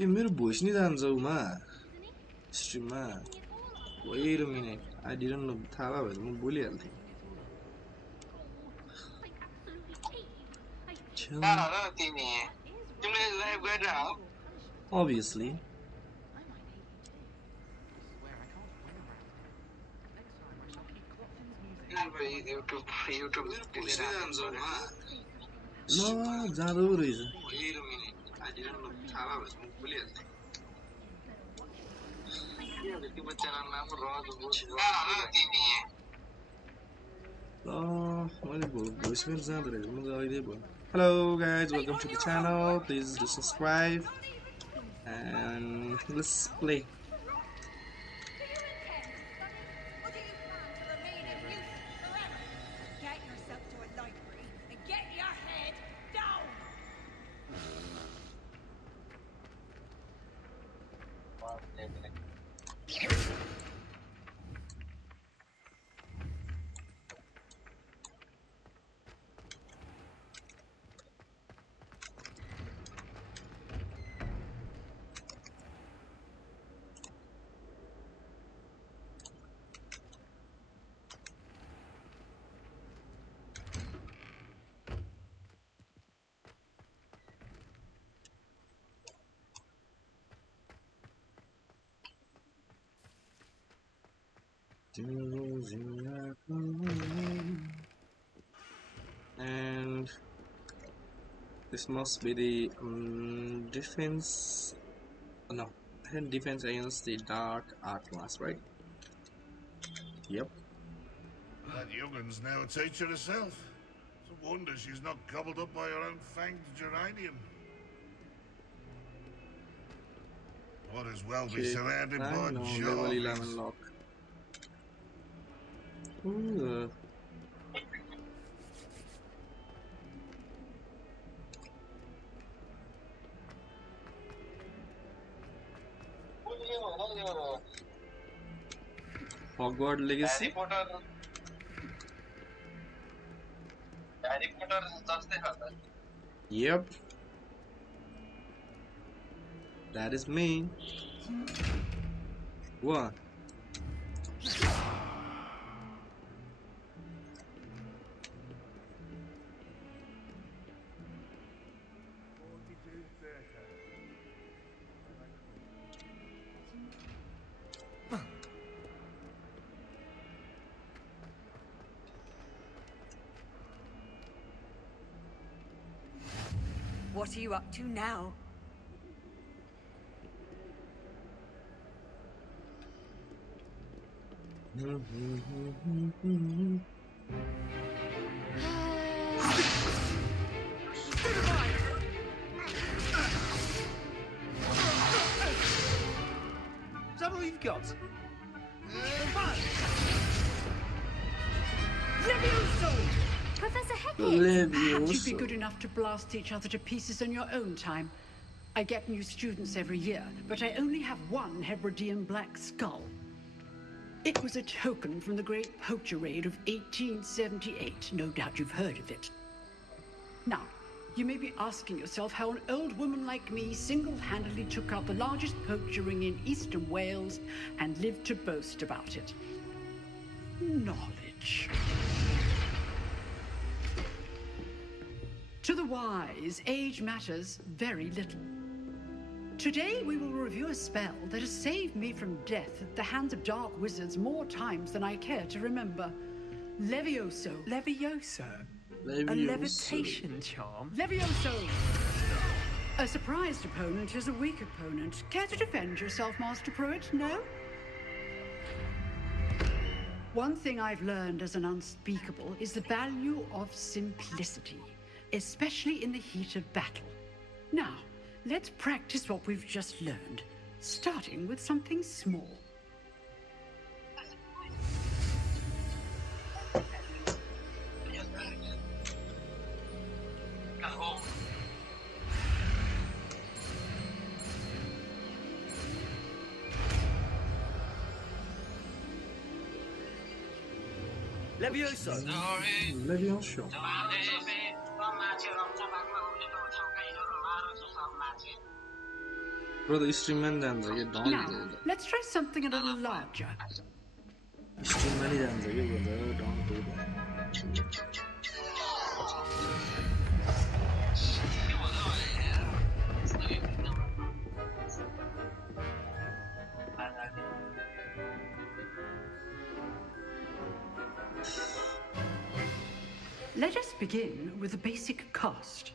ए मेरो भोइस नि जान्छ उमा स्ट्रिममा wait a minute I didn't know थाहा भए म बोलिहाल्थेँ obviously ल जाँदो रहेछ voice mail जाँदो रहेछ म त अहिले भयो hello guys welcome to the channel please do subscribe and let's play and this must be the defense no defense against the dark art class, right? Yep. That youngun's now a teacher herself. It's a wonder she's not gobbled up by her own fanged geranium. Might as well be surrounded by level 11 lock. Ooh. Hogwarts Legacy. Yep. That is me. What? What are you up to now? Is that all you've got? Levioso! Professor Heckett! Levioso. You'd be good enough to blast each other to pieces in your own time. I get new students every year, but I only have one Hebridean black skull. It was a token from the Great Poacher Raid of 1878. No doubt you've heard of it. Now, you may be asking yourself how an old woman like me single-handedly took out the largest poacher ring in eastern Wales and lived to boast about it. Knowledge. To the wise, age matters very little. Today we will review a spell that has saved me from death at the hands of dark wizards more times than I care to remember. Levioso. Levioso? A levitation charm? Levioso! A surprised opponent is a weak opponent. Care to defend yourself, Master Pruitt? No? One thing I've learned as an unspeakable is the value of simplicity, especially in the heat of battle. Now, let's practice what we've just learned, starting with something small. Levioso. Levioso. Bro, the streamman जान्छ के डन Now, let's try something a little larger. streamman ही जान्छ के भन्दा डन टु Let us begin with the basic cast.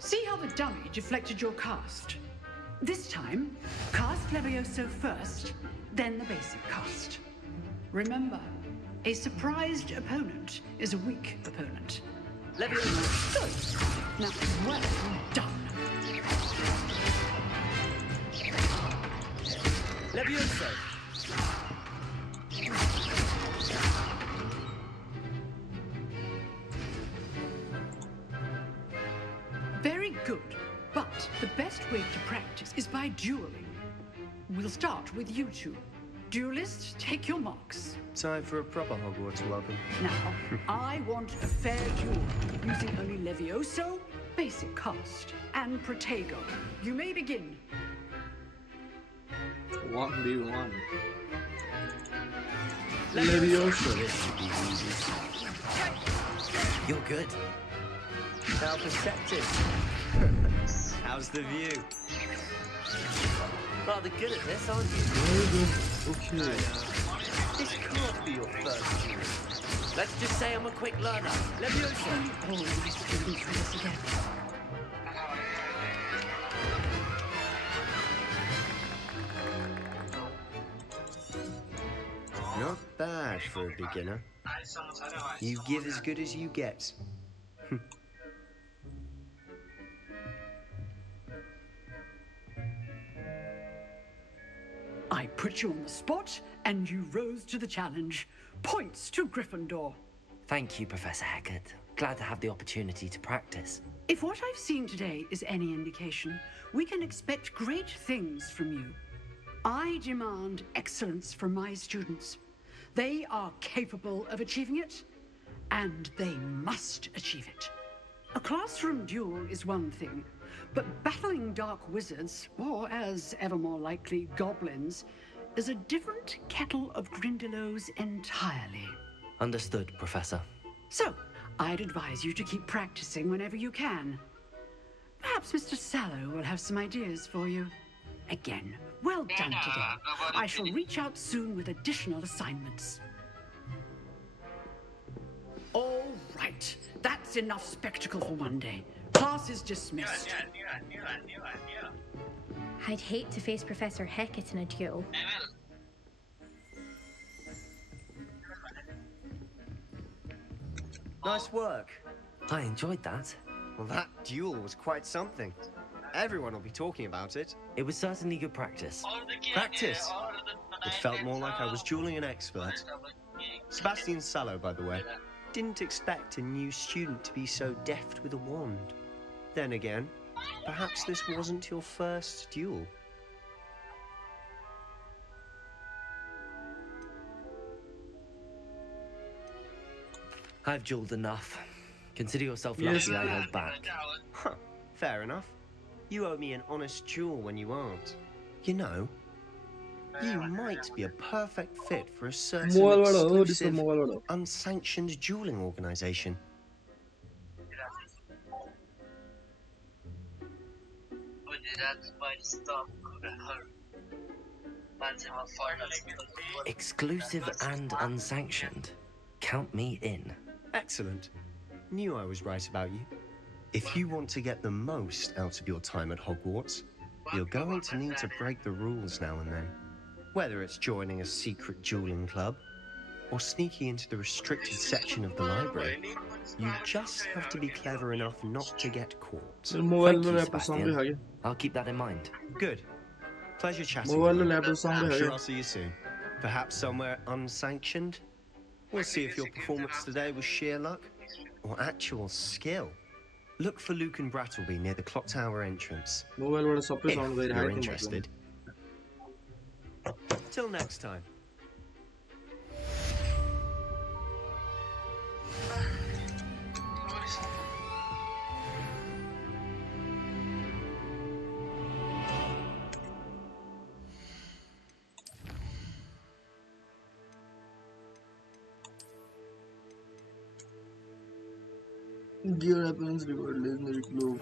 See how the dummy deflected your cast? This time, cast Levioso first, then the basic cast. Remember, a surprised opponent is a weak opponent. Levioso. Good. Now, well done. Levioso. Very good. But the best way to practice is by dueling. We'll start with you two. Duelists, take your marks. Time for a proper Hogwarts welcome. Now, I want a fair duel using only Levioso, basic cast, and Protego. You may begin. 1v1 Levioso. You're good. How perceptive. How's the view? Rather good at this, aren't you? Very good. Okay. This can't be your first duel. Let's just say I'm a quick learner. Levioso. Oh, these students for this again. Not bad for a beginner. You give as good as you get. I put you on the spot, and you rose to the challenge. Points to Gryffindor. Thank you, Professor Hecat. Glad to have the opportunity to practice. If what I've seen today is any indication, we can expect great things from you. I demand excellence from my students. They are capable of achieving it, and they must achieve it. A classroom duel is one thing, but battling dark wizards, or as ever more likely, goblins, is a different kettle of Grindylows entirely. Understood, Professor. So, I'd advise you to keep practicing whenever you can. Perhaps Mr. Sallow will have some ideas for you. Again, well done today. I shall reach out soon with additional assignments. All right, that's enough spectacle for one day. Class is dismissed. I'd hate to face Professor Hecat in a duel. Nice work. I enjoyed that. Well, that duel was quite something. Everyone will be talking about it. It was certainly good practice. Practice. It felt more like I was dueling an expert. Sebastian Sallow, by the way. Didn't expect a new student to be so deft with a wand. Then again, perhaps this wasn't your first duel. I've dueled enough. Consider yourself lucky I held back. Huh, fair enough. You owe me an honest duel when you aren't. You know, you might be a perfect fit for a certain exclusive, unsanctioned dueling organization. Exclusive and unsanctioned. Count me in. Excellent. Knew I was right about you. If you want to get the most out of your time at Hogwarts, you're going to need to break the rules now and then. Whether it's joining a secret dueling club, or sneaking into the restricted section of the library, you just have to be clever enough not to get caught. Thank you, Sebastian. I'll keep that in mind. Good. Pleasure chatting with you. I'm sure I'll see you soon. Perhaps somewhere unsanctioned? We'll see if your performance today was sheer luck or actual skill. Look for Luke and Brattleby near the Clock Tower entrance. If you're interested. Till next time. Gear happens, reward legendary globe.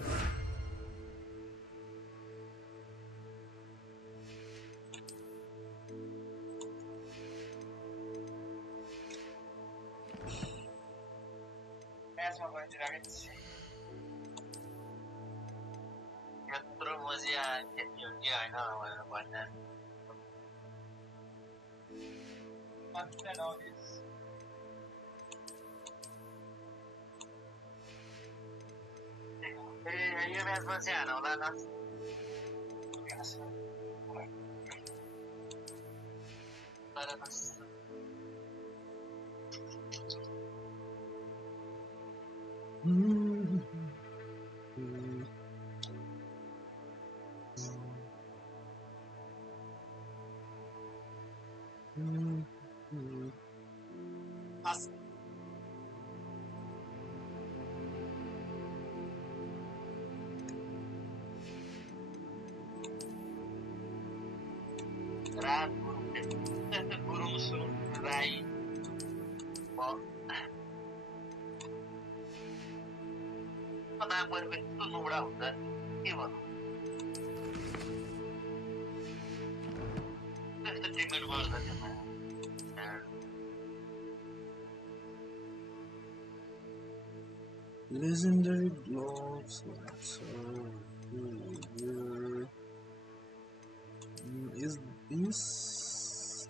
Legendary blocks. So here is this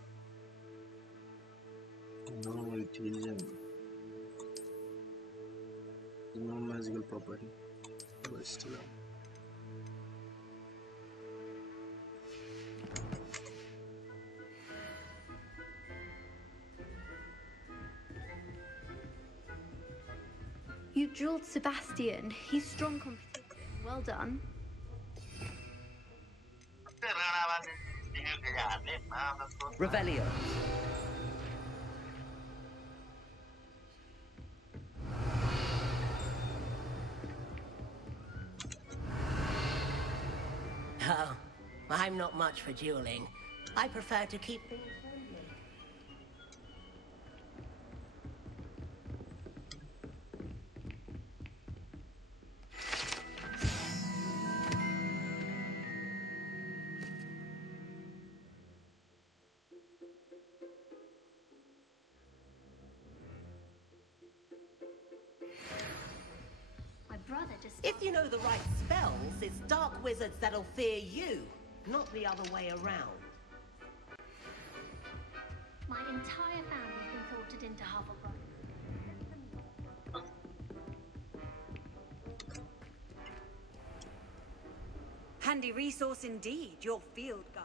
no it isn't. No magical property, but still. You drilled Sebastian. He's strong competition. Well done. Revelio. Oh, I'm not much for dueling. I prefer to keep things friendly. My brother just. If you know the right spells, it's dark wizards that'll fear you, not the other way around. My entire family's been filtered into Hufflepuff. Handy resource indeed, your field guide.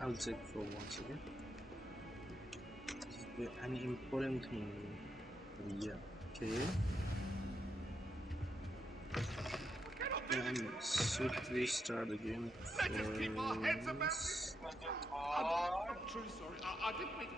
I'll check for once again. Is there any important thing for the year? Okay. And should we start again? Let us keep our heads about it. I'm truly sorry. I didn't mean.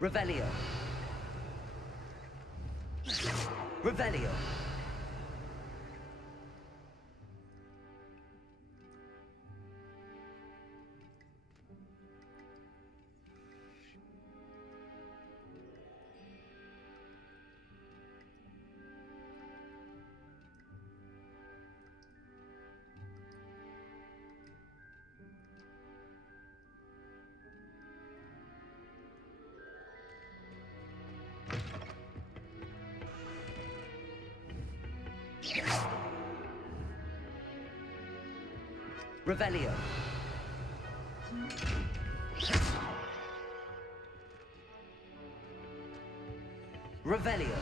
Revelio. Revelio. Revelio. Revelio.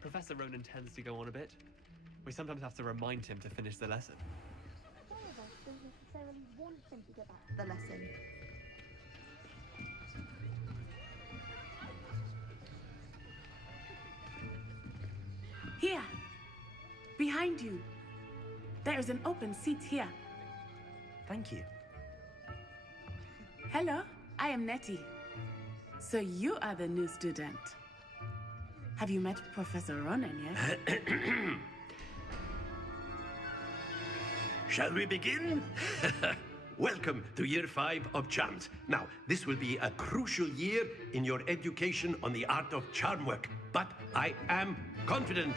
Professor Ronan tends to go on a bit. We sometimes have to remind him to finish the lesson. Some of us don't necessarily want him to get back to the lesson. Here, behind you. There is an open seat here. Thank you. Hello, I am Nettie. So you are the new student. Have you met Professor Ronan yet? Shall we begin? Welcome to Year 5 of Charms. Now, this will be a crucial year in your education on the art of charm work. But I am confident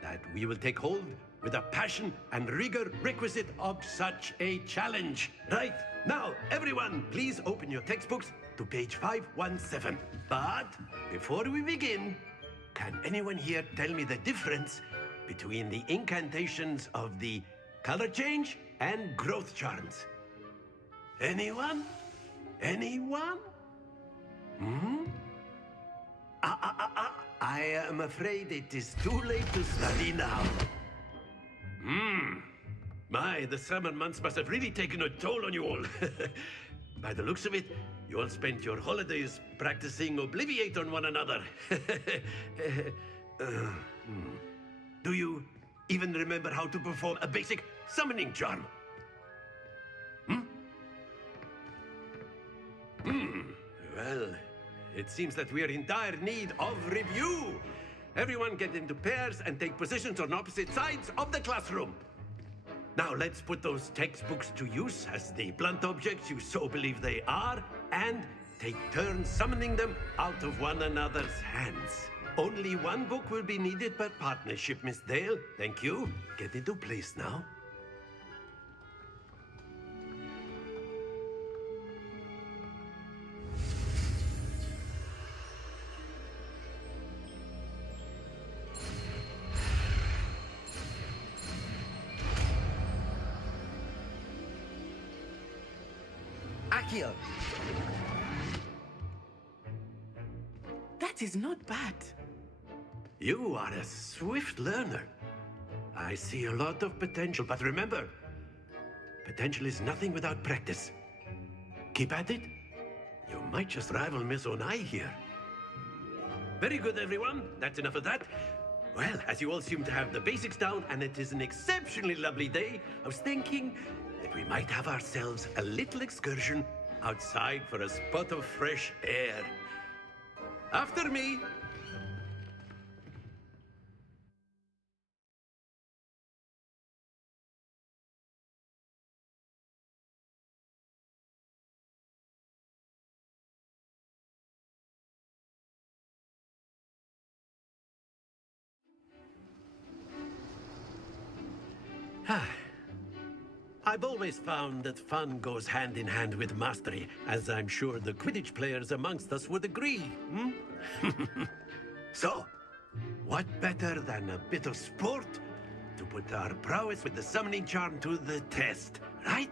that we will take hold with the passion and rigor requisite of such a challenge. Right, now, everyone, please open your textbooks to page 517. But before we begin, can anyone here tell me the difference between the incantations of the color change and growth charms? Anyone? Anyone? Hmm? I am afraid it is too late to study now. My, the summer months must have really taken a toll on you all. By the looks of it, you all spent your holidays practicing Obliviate on one another. Do you even remember how to perform a basic summoning charm? Well, it seems that we are in dire need of review. Everyone get into pairs and take positions on opposite sides of the classroom. Now let's put those textbooks to use as the blunt objects you so believe they are, and take turns summoning them out of one another's hands. Only one book will be needed per partnership, Miss Dale. Thank you. Get into place now. Accio. That is not bad. You are a swift learner. I see a lot of potential, but remember, potential is nothing without practice. Keep at it. You might just rival Miss Onai here. Very good, everyone. That's enough of that. Well, as you all seem to have the basics down, and it is an exceptionally lovely day, I was thinking that we might have ourselves a little excursion outside for a spot of fresh air. After me. I've always found that fun goes hand in hand with mastery, as I'm sure the Quidditch players amongst us would agree. So, what better than a bit of sport to put our prowess with the summoning charm to the test, right?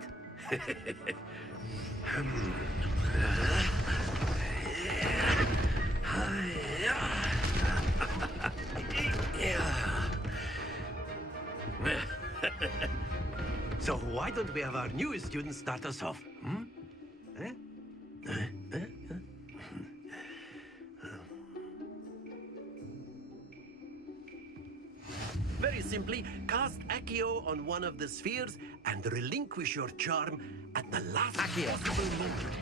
So why don't we have our newest student start us off? Very simply, cast Accio on one of the spheres and relinquish your charm at the last possible moment.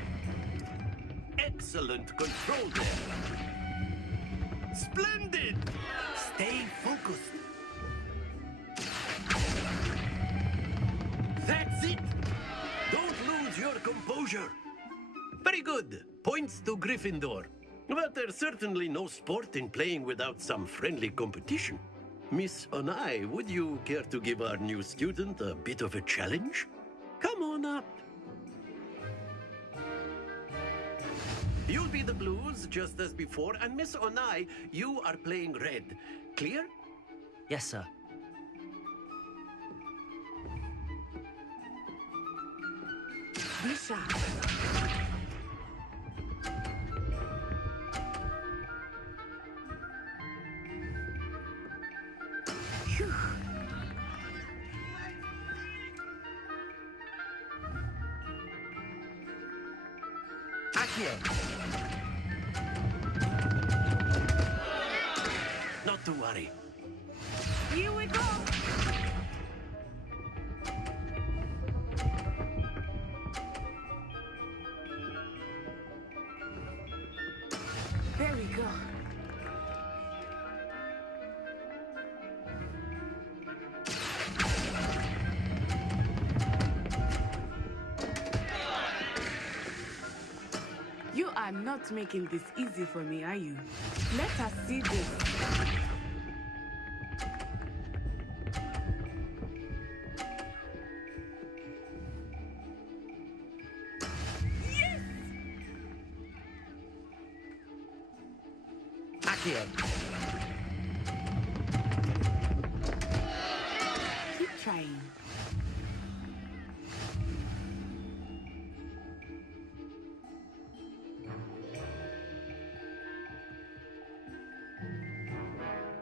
Excellent control there. Splendid! Stay focused. That's it! Don't lose your composure. Very good. Points to Gryffindor. But there's certainly no sport in playing without some friendly competition. Miss Onai, would you care to give our new student a bit of a challenge? Come on up. You'll be the blues, just as before, and Miss Onai, you are playing red. Clear? Yes, sir. Be sharp. Phew. Accio. Not to worry. Here we go. There we go. You are not making this easy for me, are you? Let us see this. Accio. Keep trying.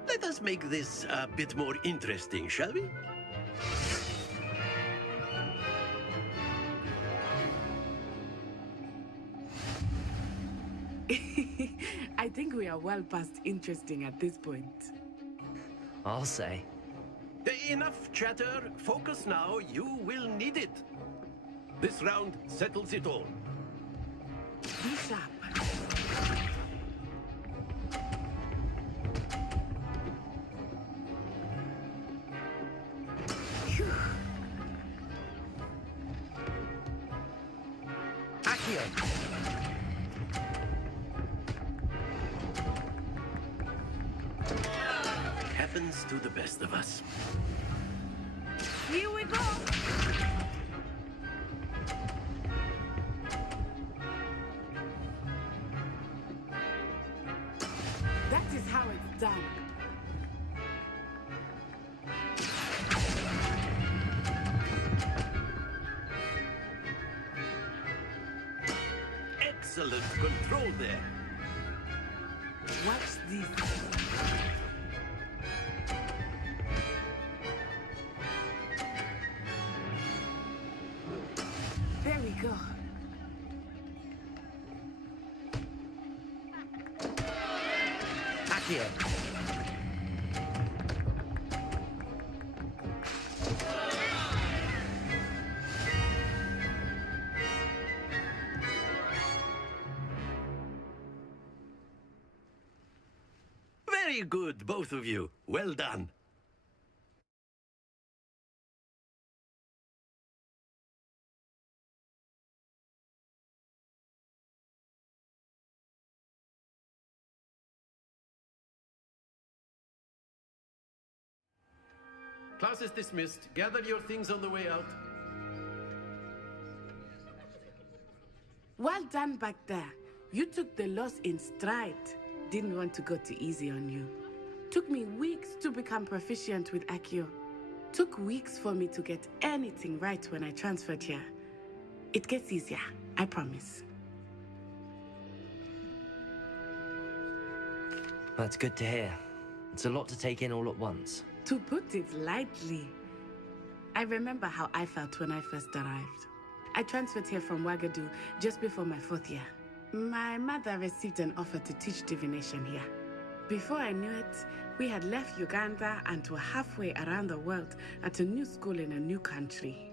Let us make this a bit more interesting, shall we? I think we are well past interesting at this point. I'll say. Enough chatter. Focus now. You will need it. This round settles it all. Be sharp. Phew. Accio. Happens to the best of us. Here we go. That is how it's done. Excellent control there. Watch this. There we go. Accio. Very good, both of you. Well done. Class is dismissed. Gather your things on the way out. Well done back there. You took the loss in stride. Didn't want to go too easy on you. Took me weeks to become proficient with Accio. Took weeks for me to get anything right when I transferred here. It gets easier, I promise. That's good to hear. It's a lot to take in all at once. To put it lightly, I remember how I felt when I first arrived. I transferred here from Wagadu just before my 4th year. My mother received an offer to teach divination here. Before I knew it, we had left Uganda and were halfway around the world at a new school in a new country.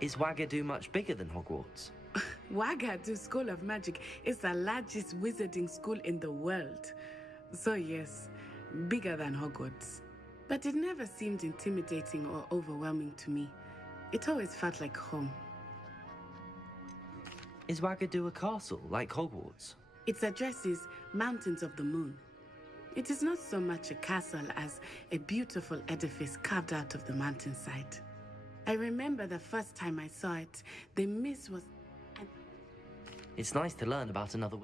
Is Wagadu much bigger than Hogwarts? Wagadu School of Magic is the largest wizarding school in the world. So yes, bigger than Hogwarts. But it never seemed intimidating or overwhelming to me. It always felt like home. Is Wagadu a castle, like Hogwarts? Its address is Mountains of the Moon. It is not so much a castle as a beautiful edifice carved out of the mountainside. I remember the first time I saw it, the mist was... It's nice to learn about another...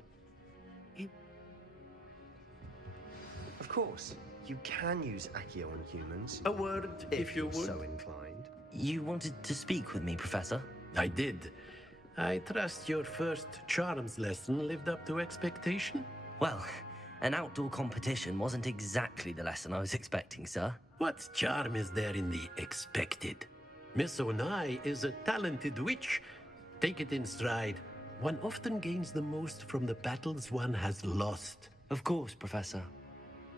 Of course, you can use Accio on humans. A word, if you you're would. so inclined. You wanted to speak with me, Professor? I did. I trust your first charms lesson lived up to expectation? Well, an outdoor competition wasn't exactly the lesson I was expecting, sir. What charm is there in the expected? Miss Onai is a talented witch. Take it in stride. One often gains the most from the battles one has lost. Of course, Professor.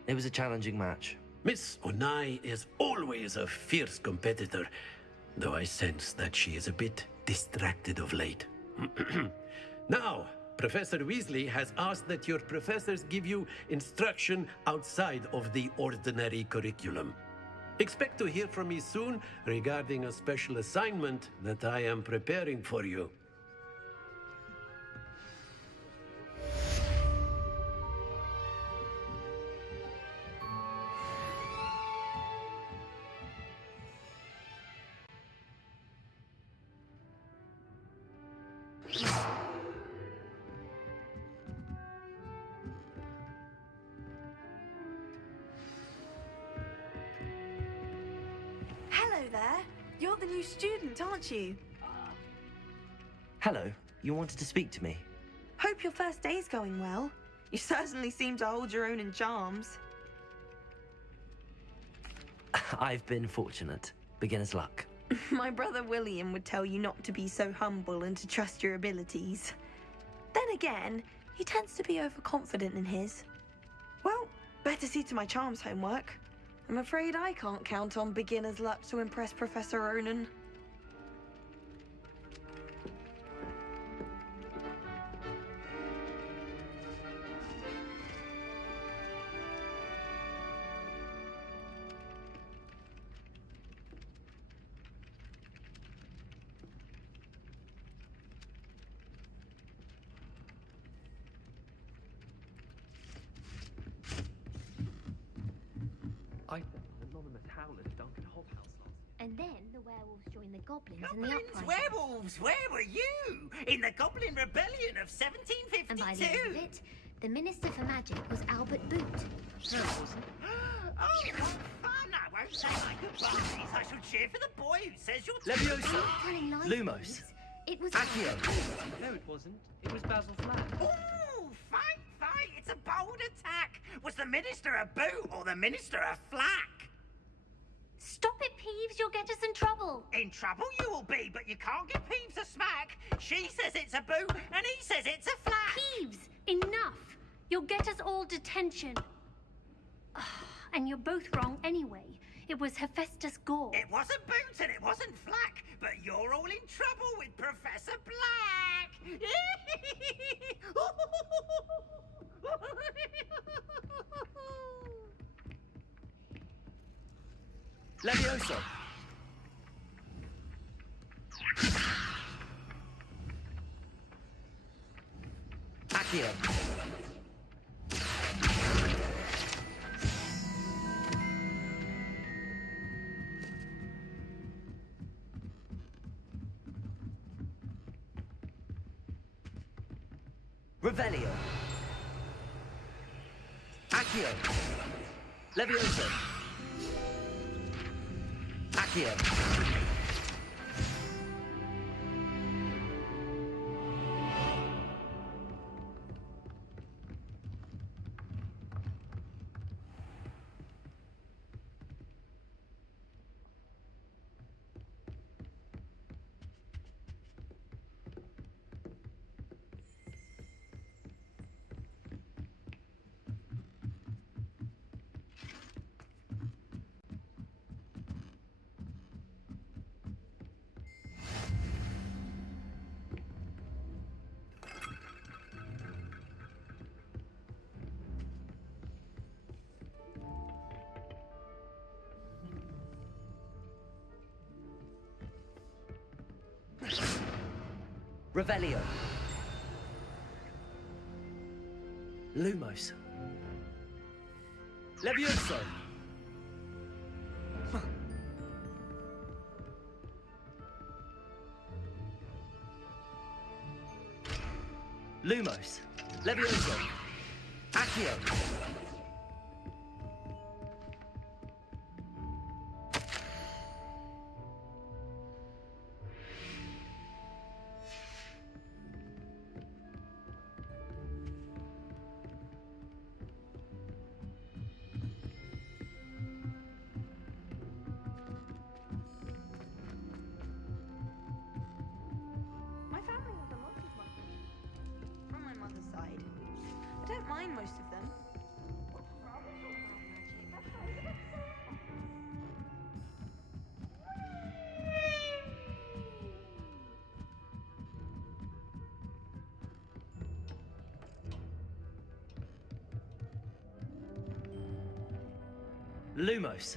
It was a challenging match. Miss Onai is always a fierce competitor, though I sense that she is a bit distracted of late. Now, Professor Weasley has asked that your professors give you instruction outside of the ordinary curriculum. Expect to hear from me soon regarding a special assignment that I am preparing for you. Hello there. You're the new student, aren't you? Hello, you wanted to speak to me? Hope your first day's going well. You certainly seem to hold your own in charms. I've been fortunate. Beginner's luck. My brother William would tell you not to be so humble and to trust your abilities. Then again, he tends to be overconfident in his. Well, better see to my charms homework. I'm afraid I can't count on beginner's luck to impress Professor Ronan. Anonymous howlers Duncan Hob House last. And then the werewolves joined the goblins in the uprising. Werewolves, where were you? In the Goblin Rebellion of 1752? And by the end of it, the Minister for Magic was Albert Boot. No, it wasn't. Oh, what fun! I won't say my goodbyes. I shall cheer for the boy who says you're Leviosa! Telling lies, Lumos! please. It was Accio! No, it wasn't. It was Basil Flack. Ooh, fight! It's a bold attack. Was the Minister a boot or the Minister a flack? Stop it, Peeves. You'll get us in trouble. In trouble you will be, but you can't give Peeves a smack. She says it's a boot, and he says it's a flack. Peeves, enough. You'll get us all detention. And you're both wrong anyway. It was Hephaestus Gore. It wasn't boot and it wasn't flack, but you're all in trouble with Professor Black. Leviosa! Accio! Revelio. Accio. Levioso. Accio. Revelio. Lumos. Levioso. Lumos. Levioso. Accio. My family has a lot of magic. From my mother's side. I don't mind most of them. Lumos.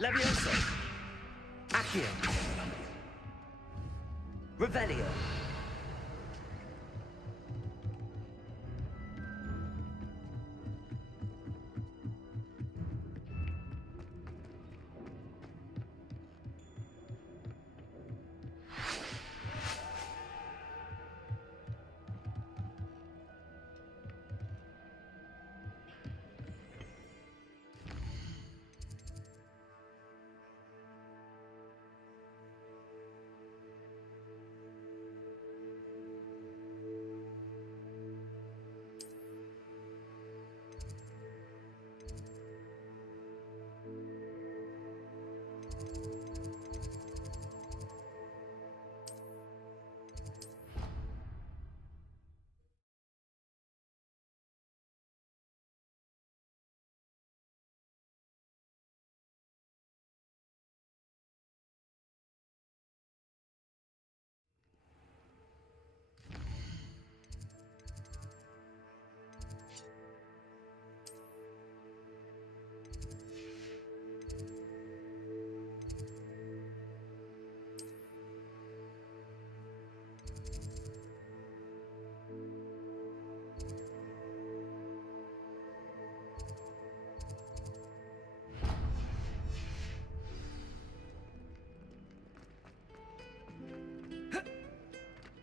Levioso. Accio. Revelio.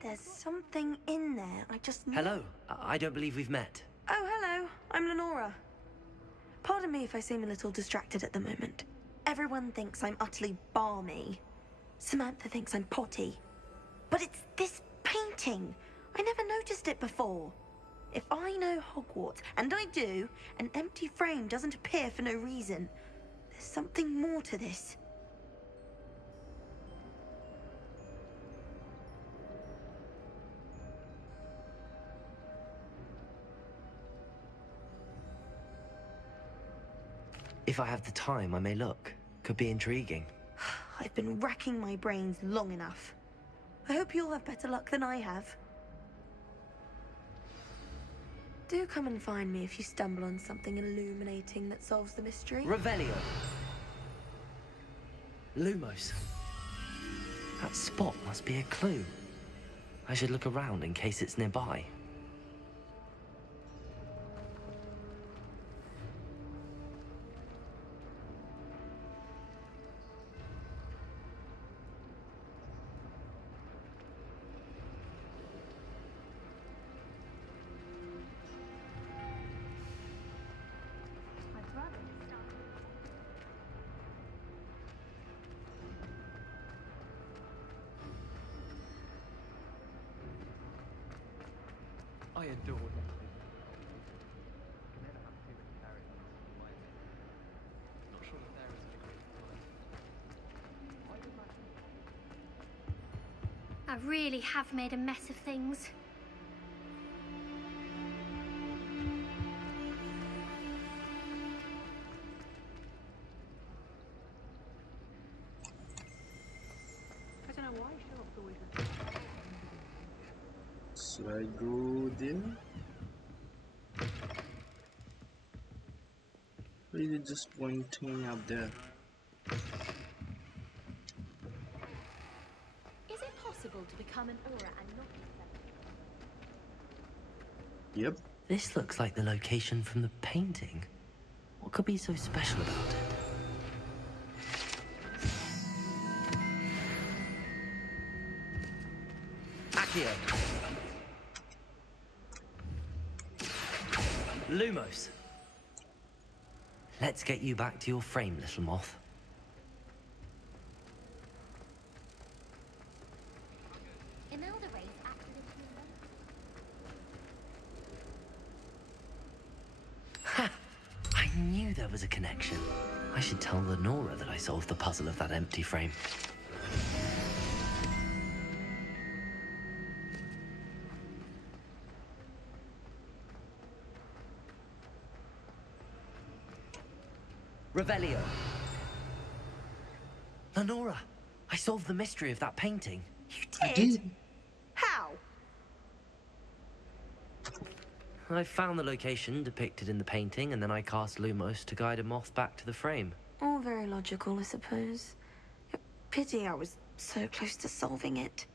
There's something in there. I just... Hello. I don't believe we've met. Oh, hello. I'm Lenora. Pardon me if I seem a little distracted at the moment. Everyone thinks I'm utterly balmy. Samantha thinks I'm potty. But it's this painting. I never noticed it before. If I know Hogwarts, and I do, an empty frame doesn't appear for no reason. There's something more to this. If I have the time, I may look. Could be intriguing. I've been racking my brains long enough. I hope you'll have better luck than I have. Do come and find me if you stumble on something illuminating that solves the mystery. Revelio. Lumos. That spot must be a clue. I should look around in case it's nearby. I adored it. Not sure that there is a degree of I really have made a mess of things. I don't know why Sherlock's always with me. Should I go there? Or is it just pointing out there? Is it possible to become an aura and not Yep. This looks like the location from the painting. What could be so special about it? Accio. Lumos. Let's get you back to your frame, little moth. Imelda Ray's acted as Ha! I knew there was a connection. I should tell Lenora that I solved the puzzle of that empty frame. Revelio. Lenora, I solved the mystery of that painting. You did? How? I found the location depicted in the painting, and then I cast Lumos to guide a moth back to the frame. All very logical, I suppose. Pity I was so close to solving it.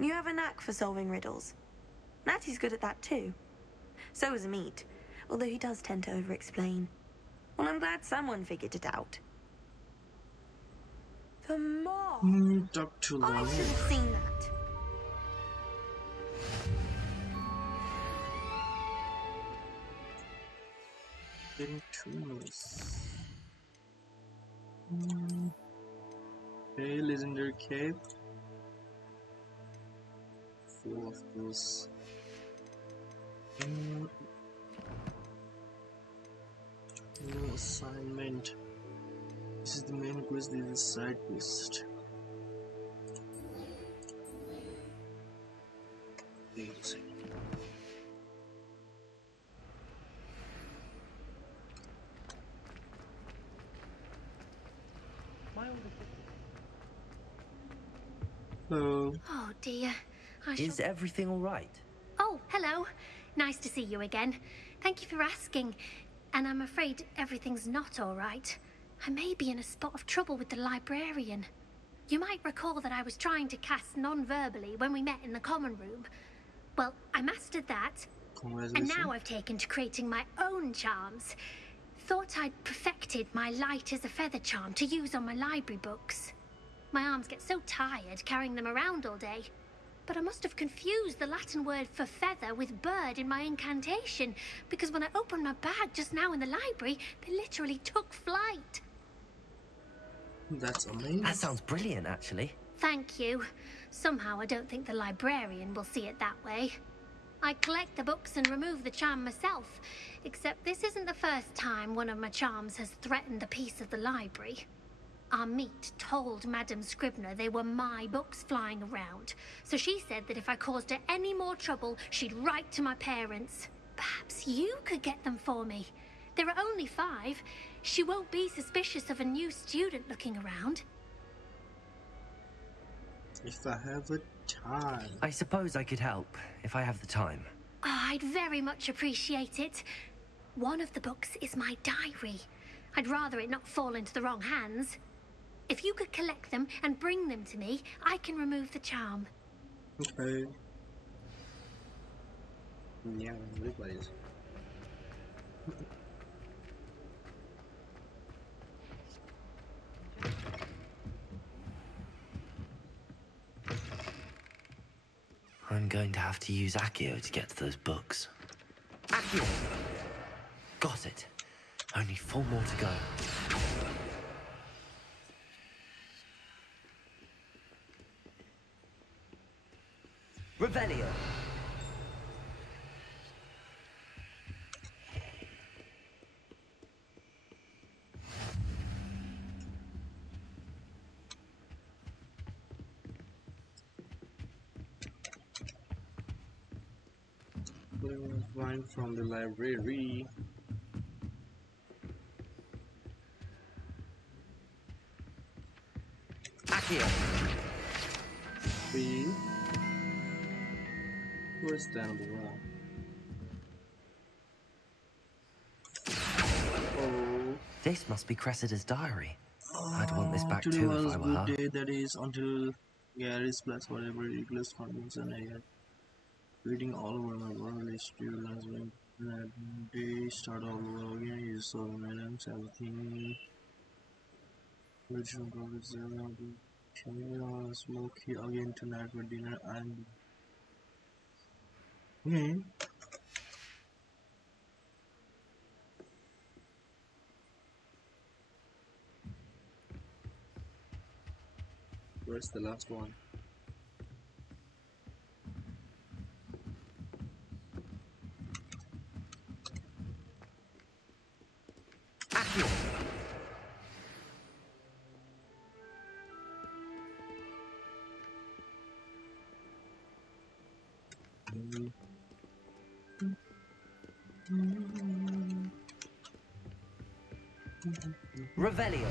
You have a knack for solving riddles. Natty's good at that too. So is Meat, although he does tend to over-explain. Well, I'm glad someone figured it out. The moth! Talk to I should have seen that. Okay, legendary cape. Full of those. No assignment. This is the main quest, this is the side quest. Wait a second. Hello. Oh dear. Is everything all right? Oh, hello. Nice to see you again. Thank you for asking. And I'm afraid everything's not all right. I may be in a spot of trouble with the librarian. You might recall that I was trying to cast non-verbally when we met in the common room. Well, I mastered that. And now I've taken to creating my own charms. Thought I'd perfected my light as a feather charm to use on my library books. My arms get so tired carrying them around all day. But I must have confused the Latin word for feather with bird in my incantation, because when I opened my bag just now in the library, they literally took flight. That's amazing. That sounds brilliant, actually. Thank you. Somehow I don't think the librarian will see it that way. I collect the books and remove the charm myself, except this isn't the first time one of my charms has threatened a piece of the library. Our Meat told Madame Scribner they were my books flying around, so she said that if I caused her any more trouble, she'd write to my parents. Perhaps you could get them for me. There are only 5. She won't be suspicious of a new student looking around. If I have a time. I suppose I could help, if I have the time. Oh, I'd very much appreciate it. One of the books is my diary. I'd rather it not fall into the wrong hands. If you could collect them and bring them to me, I can remove the charm. Okay. Yeah, replays. I'm going to have to use Accio to get to those books. Accio! Got it. Only 4 more to go. Revelio. Find from the library. Accio. Three. Where's down the wall? Oh. This must be Cressida's diary. I'd want this back Today too was if I were good her. day, that is until Gary's plus whatever ridiculous comments, and I had reading all over my world history last week. That day start all over again. You saw the madams, everything. Original professor, smoke here again tonight for dinner. And okay. Where's the last one? Accio. Revelio.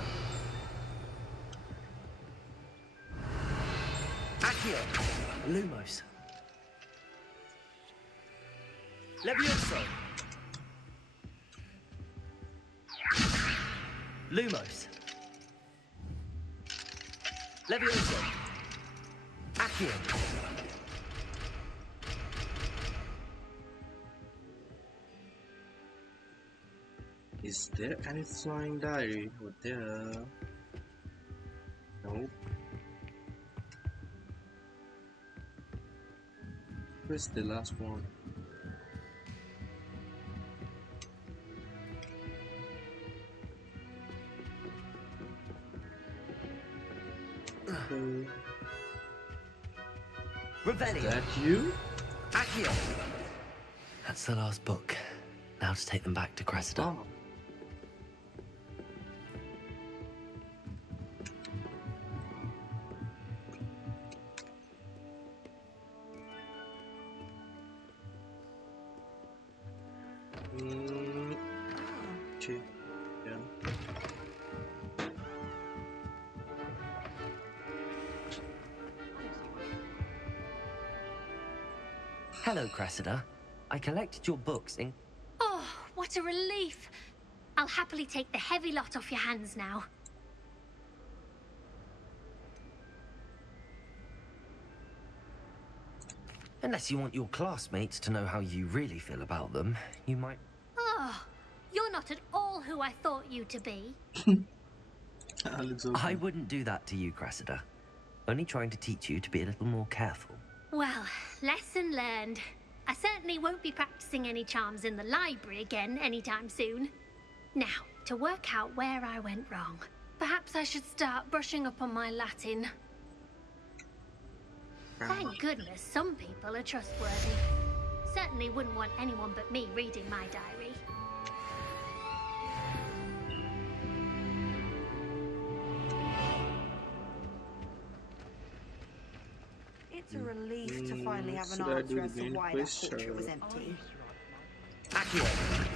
Accio. Lumos. Levioso. Lumos. Levioso. Accio. Is there any flying diary over there? No. Where's the last one? Revelio. Is that you? Accio. That's the last book. Now to take them back to Cressida. Oh. Okay. Yeah. Hello, Cressida. I collected your books in... Oh, what a relief. I'll happily take the heavy lot off your hands now. Unless you want your classmates to know how you really feel about them, you might... Oh, you're not at all who I thought you to be. I wouldn't do that to you, Cressida. Only trying to teach you to be a little more careful. Well, lesson learned. I certainly won't be practicing any charms in the library again anytime soon. Now, to work out where I went wrong. Perhaps I should start brushing up on my Latin. Thank goodness some people are trustworthy. Certainly wouldn't want anyone but me reading my diary. It's a relief to finally have an should I do answer as to the why that quiz, portrait was or- empty. Accio.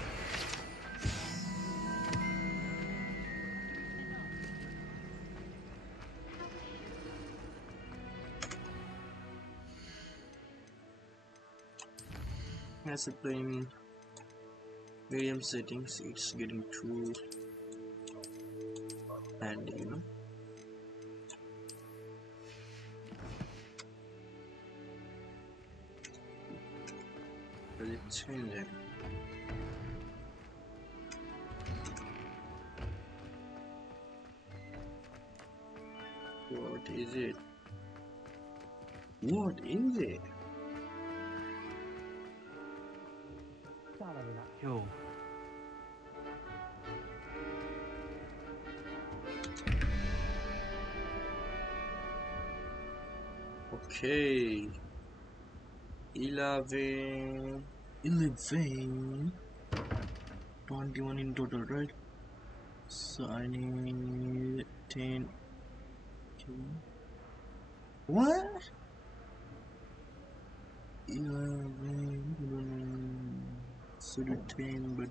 As I playing medium settings, it's getting too handy, you know. Does it change it? What is it? What is it? Cool. Okay. 11. 21 in total, right? So I need 10. Okay. What? Certain, but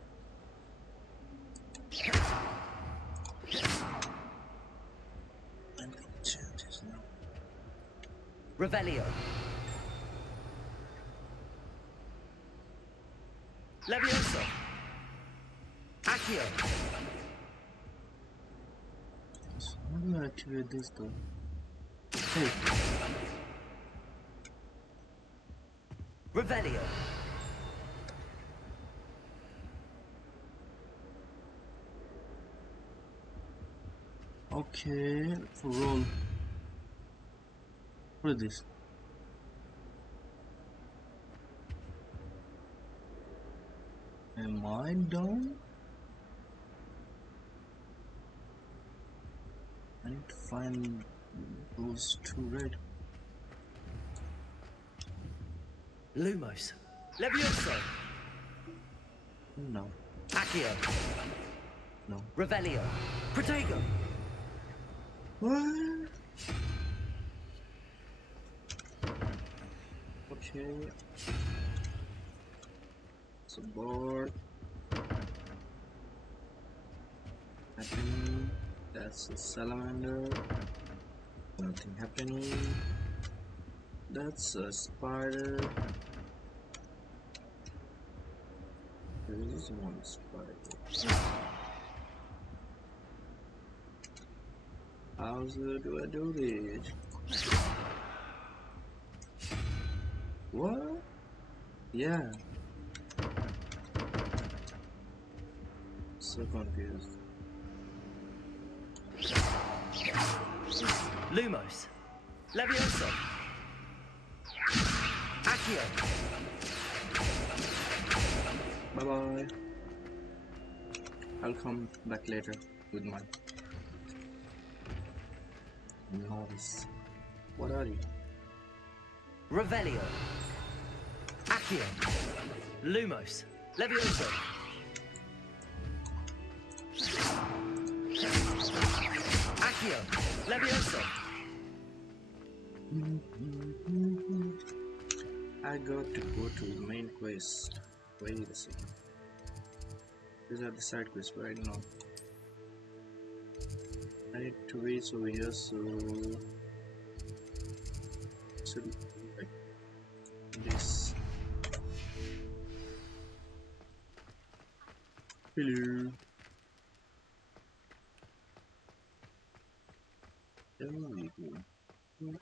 Revelio. Levioso. Accio. how do I activate this though? Hey. Revelio. Okay, roll. What is this? Am I down? I need to find those two red. Lumos. Levioso. No. Accio. No. Revelio. Protego. What? Okay. It's a board. Happening. That's a salamander. Nothing happening. That's a spider. There is one spider. How do I do this? What? Yeah. So confused. Lumos. Levioso. Accio. Bye bye. I'll come back later with my novice. What are you? Revelio. Accio. Lumos. Levioso. Accio. Levioso. I got to go to the main quest. Wait a second. These are the side quests right now. I need to reach over here, so like this. Hello. There we go.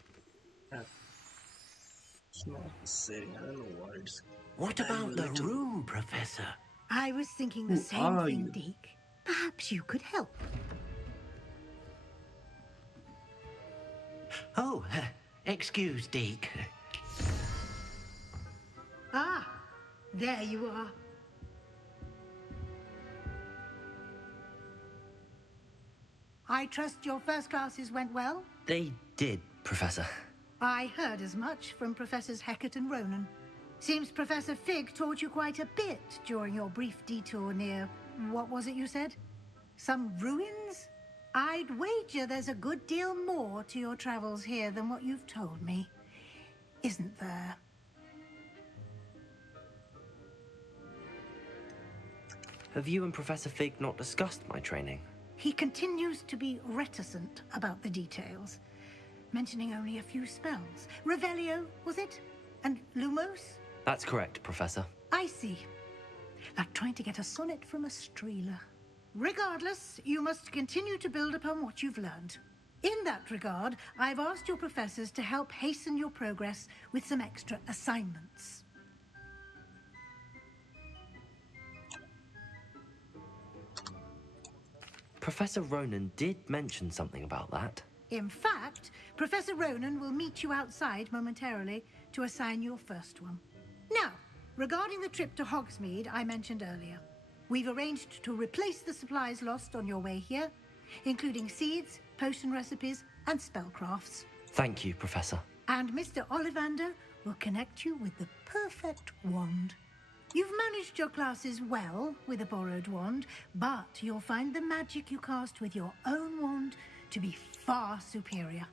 It's not the setting. I don't know what it's. What about the room, Professor? I was thinking the same thing, Deke. Perhaps you could help. Oh, excuse, Deke. Ah, there you are. I trust your first classes went well? They did, Professor. I heard as much from Professors Hecat and Ronan. Seems Professor Fig taught you quite a bit during your brief detour near... what was it you said? Some ruins? I'd wager there's a good deal more to your travels here than what you've told me. Isn't there? Have you and Professor Fig not discussed my training? He continues to be reticent about the details, mentioning only a few spells. Revelio, was it? And Lumos? That's correct, Professor. I see. Like trying to get a sonnet from a streeler. Regardless, you must continue to build upon what you've learned. In that regard, I've asked your professors to help hasten your progress with some extra assignments. Professor Ronan did mention something about that. In fact, Professor Ronan will meet you outside momentarily to assign your first one. Now, regarding the trip to Hogsmeade I mentioned earlier, we've arranged to replace the supplies lost on your way here, including seeds, potion recipes, and spellcrafts. Thank you, Professor. And Mr. Ollivander will connect you with the perfect wand. You've managed your classes well with a borrowed wand, but you'll find the magic you cast with your own wand to be far superior.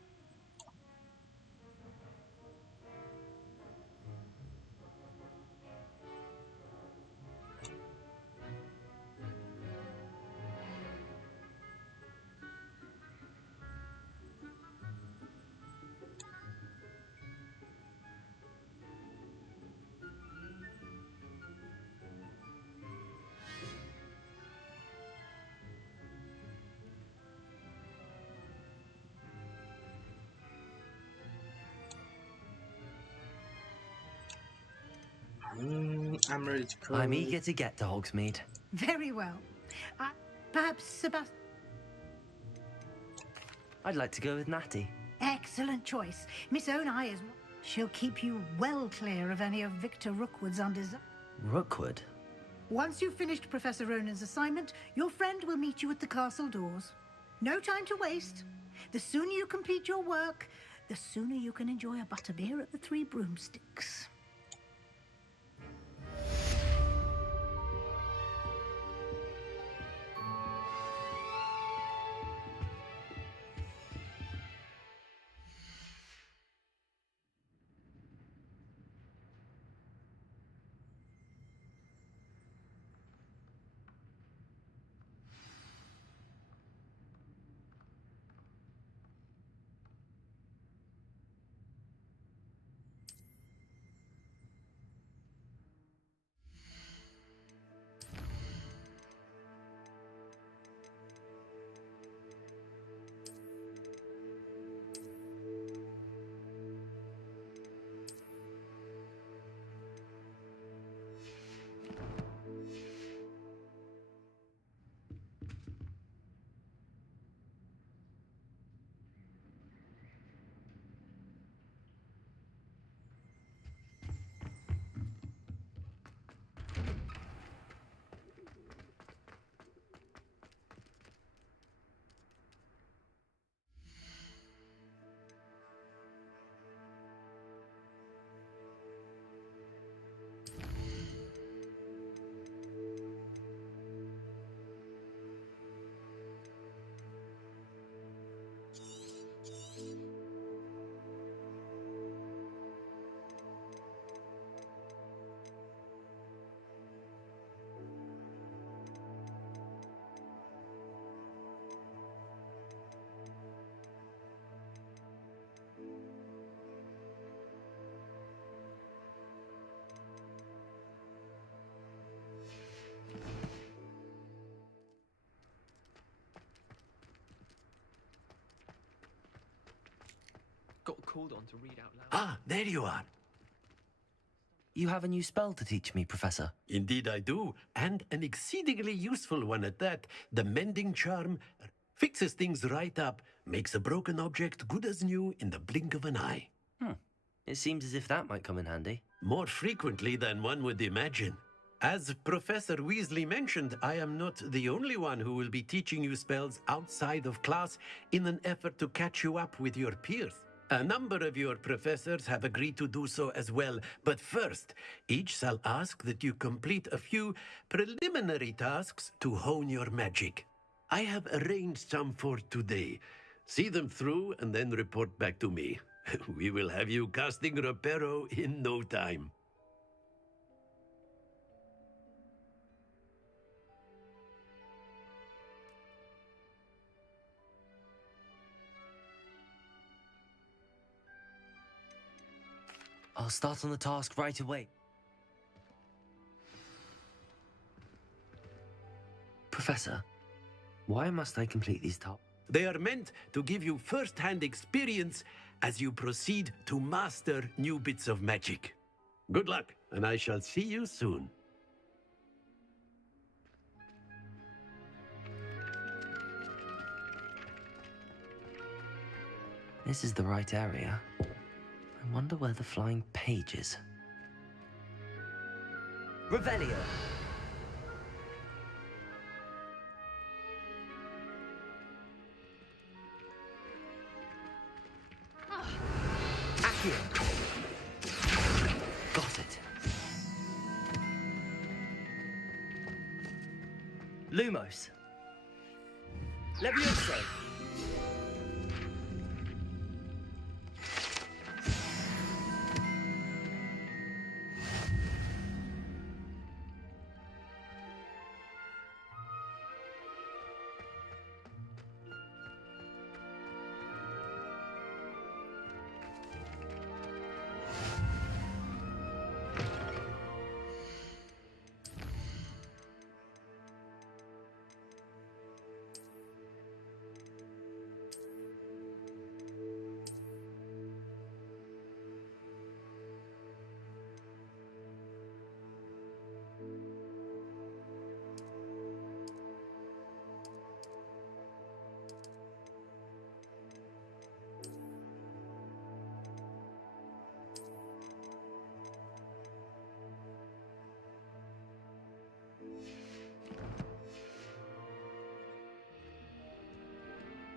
I'm ready to go. I'm eager to get to Hogsmeade. Very well. Perhaps Sebastian. I'd like to go with Natty. Excellent choice. Miss Onai is. She'll keep you well clear of any of Victor Rookwood's undesirables. Rookwood? Once you've finished Professor Ronan's assignment, your friend will meet you at the castle doors. No time to waste. The sooner you complete your work, the sooner you can enjoy a butterbeer at the Three Broomsticks. Got called on to read out loud. Ah, there you are. You have a new spell to teach me, Professor. Indeed I do, and an exceedingly useful one at that. The Mending Charm fixes things right up, makes a broken object good as new in the blink of an eye. It seems as if that might come in handy. More frequently than one would imagine. As Professor Weasley mentioned, I am not the only one who will be teaching you spells outside of class in an effort to catch you up with your peers. A number of your professors have agreed to do so as well, but first, each shall ask that you complete a few preliminary tasks to hone your magic. I have arranged some for today. See them through and then report back to me. We will have you casting Reparo in no time. I'll start on the task right away. Professor, why must I complete these tasks? They are meant to give you first-hand experience as you proceed to master new bits of magic. Good luck, and I shall see you soon. This is the right area. I wonder where the flying page is. Revelio! Accio! Got it. Lumos. Levioso!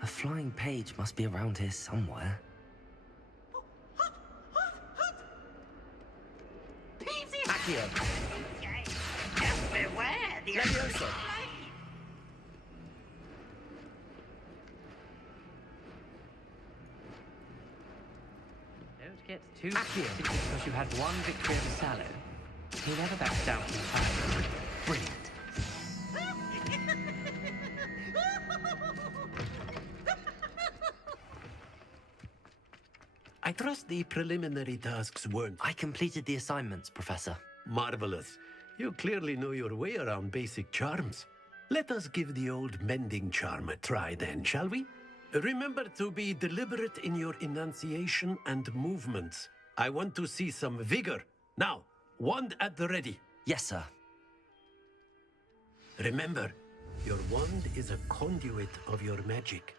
A flying page must be around here somewhere. Peasy! Accio! Just beware the Leviosa! Don't get too excited because you had one victory over Sallow. He never backs down from the fight. Brilliant. I trust the preliminary tasks weren't... I completed the assignments, Professor. Marvelous. You clearly know your way around basic charms. Let us give the old mending charm a try then, shall we? Remember to be deliberate in your enunciation and movements. I want to see some vigor. Now, wand at the ready. Yes, sir. Remember, your wand is a conduit of your magic.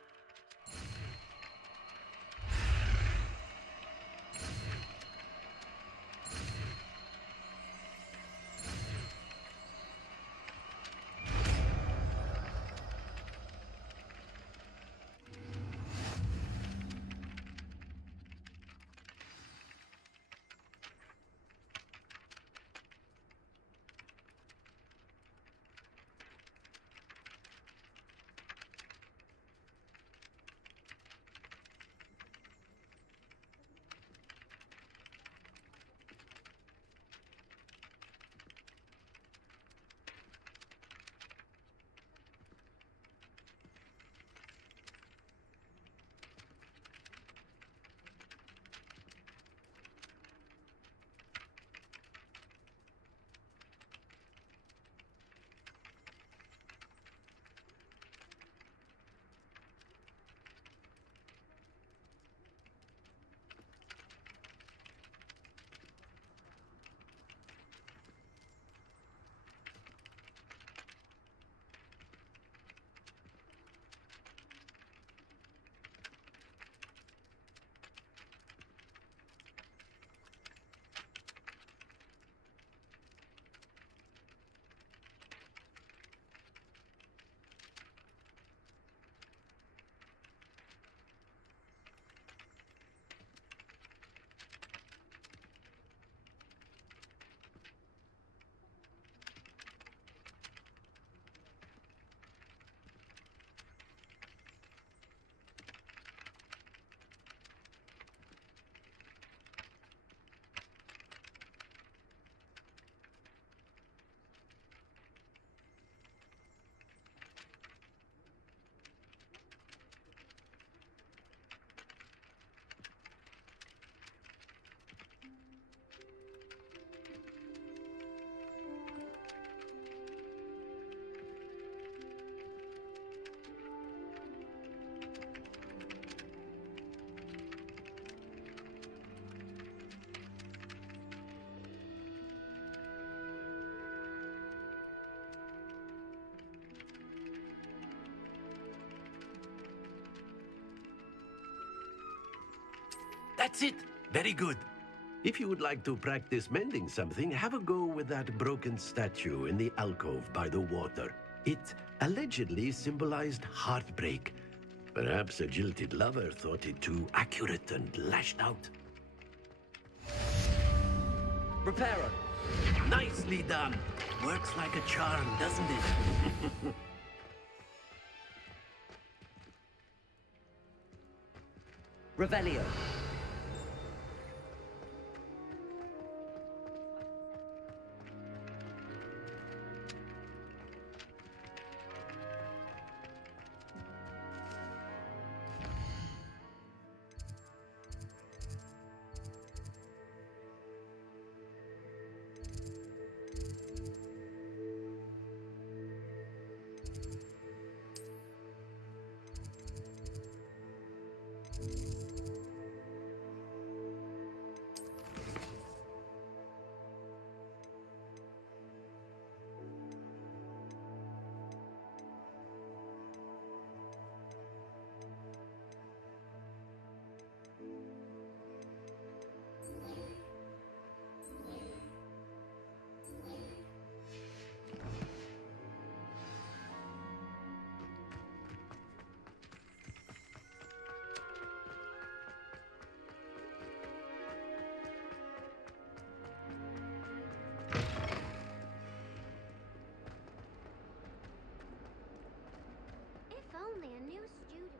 That's it. Very good. If you would like to practice mending something, have a go with that broken statue in the alcove by the water. It allegedly symbolized heartbreak. Perhaps a jilted lover thought it too accurate and lashed out. Reparo! Nicely done. Works like a charm, doesn't it? Revelio. only a new student.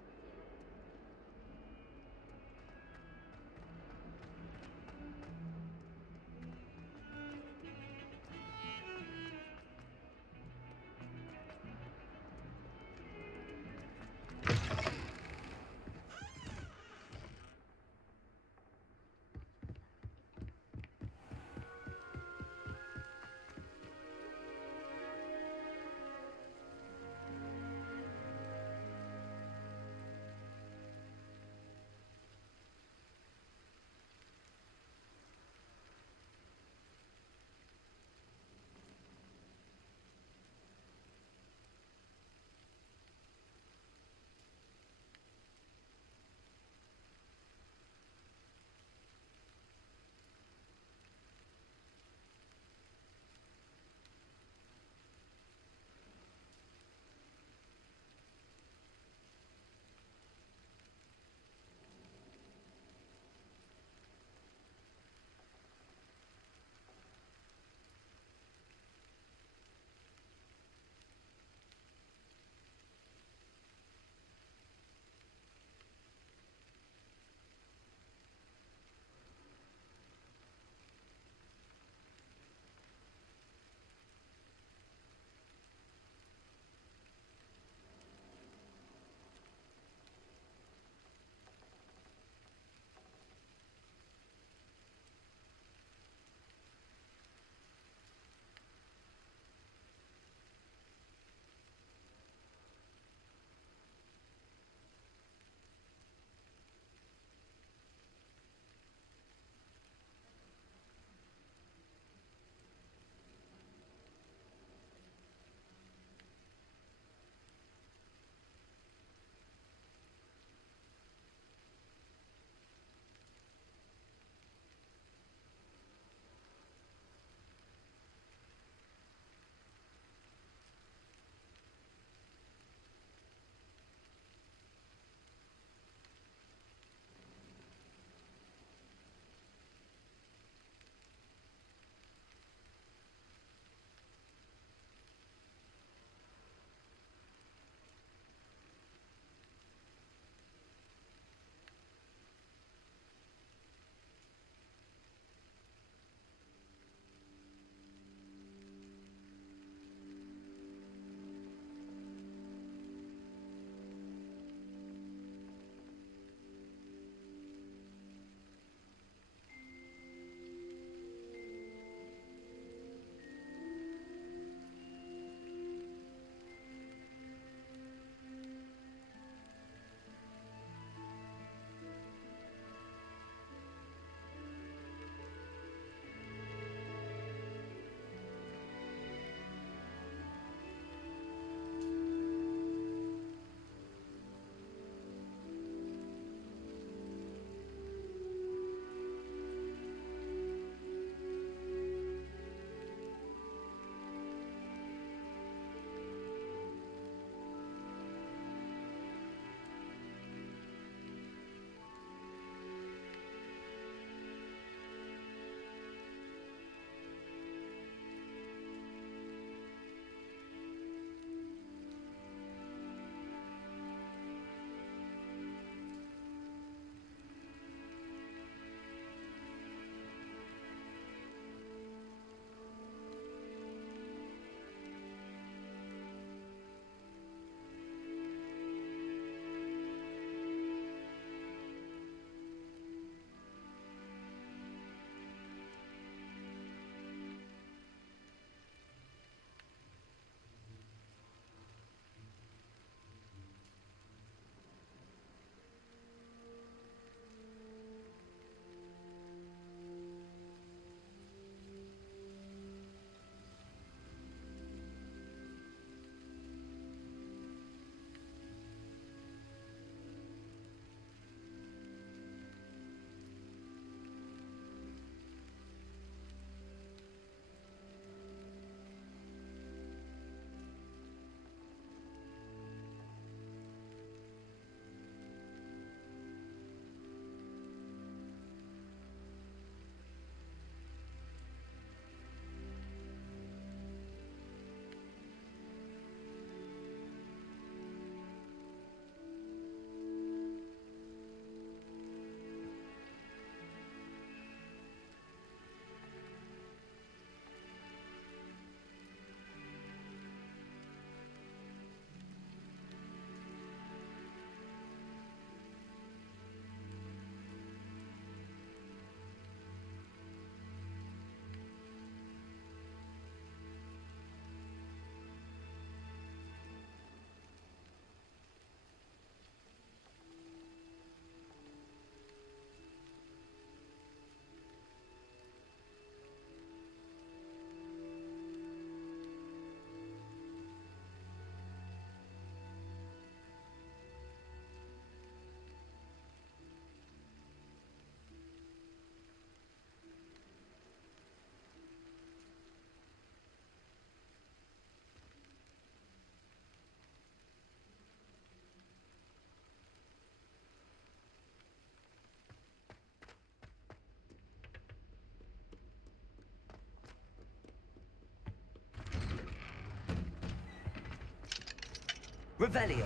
Revelio.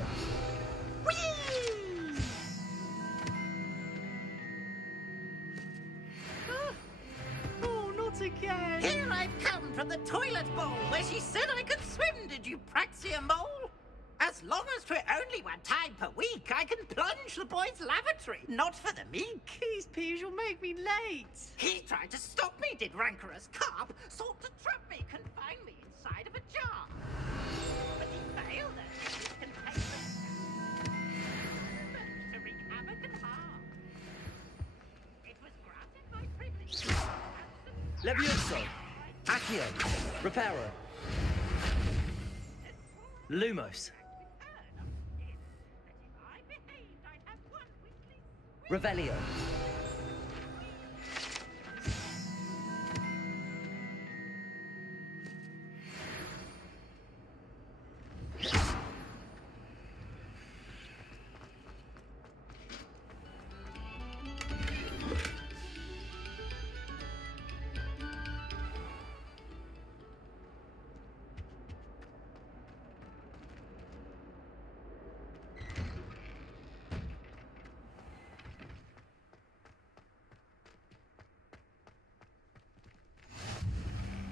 Oh, not again. Here I've come from the toilet bowl where she said I could swim, did you praxia mole? As long as 'twere only 1 time per week, I can plunge the boys' lavatory, not for the meek. These peas will make me late. He tried to stop me, did rancorous carp, sought to trap me, confine me inside of a jar. But he failed at his containment to wreak havoc and harm. It was granted my privilege. Levioso. Accio. Reparo. Lumos. Revelio.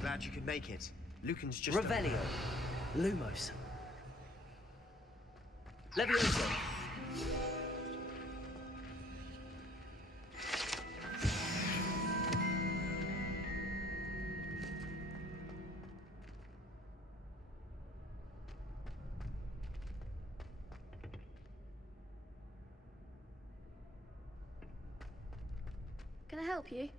Glad you could make it. Lucan's just... Revelio. Lumos. Levioso. Can I help you?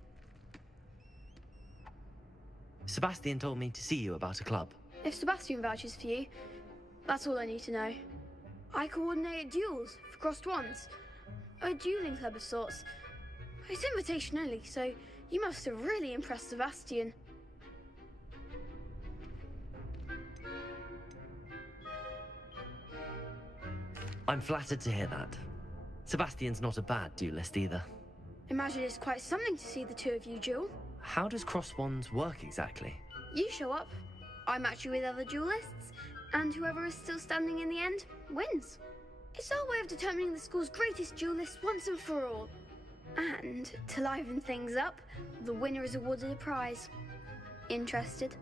Sebastian told me to see you about a club. If Sebastian vouches for you, that's all I need to know. I coordinate duels for crossed wands. A dueling club of sorts. It's invitation only, so you must have really impressed Sebastian. I'm flattered to hear that. Sebastian's not a bad duelist either. Imagine it's quite something to see the two of you duel. How does cross wands work exactly? You show up, I match you with other duelists, and whoever is still standing in the end wins. It's our way of determining the school's greatest duelist once and for all. And to liven things up, the winner is awarded a prize. Interested?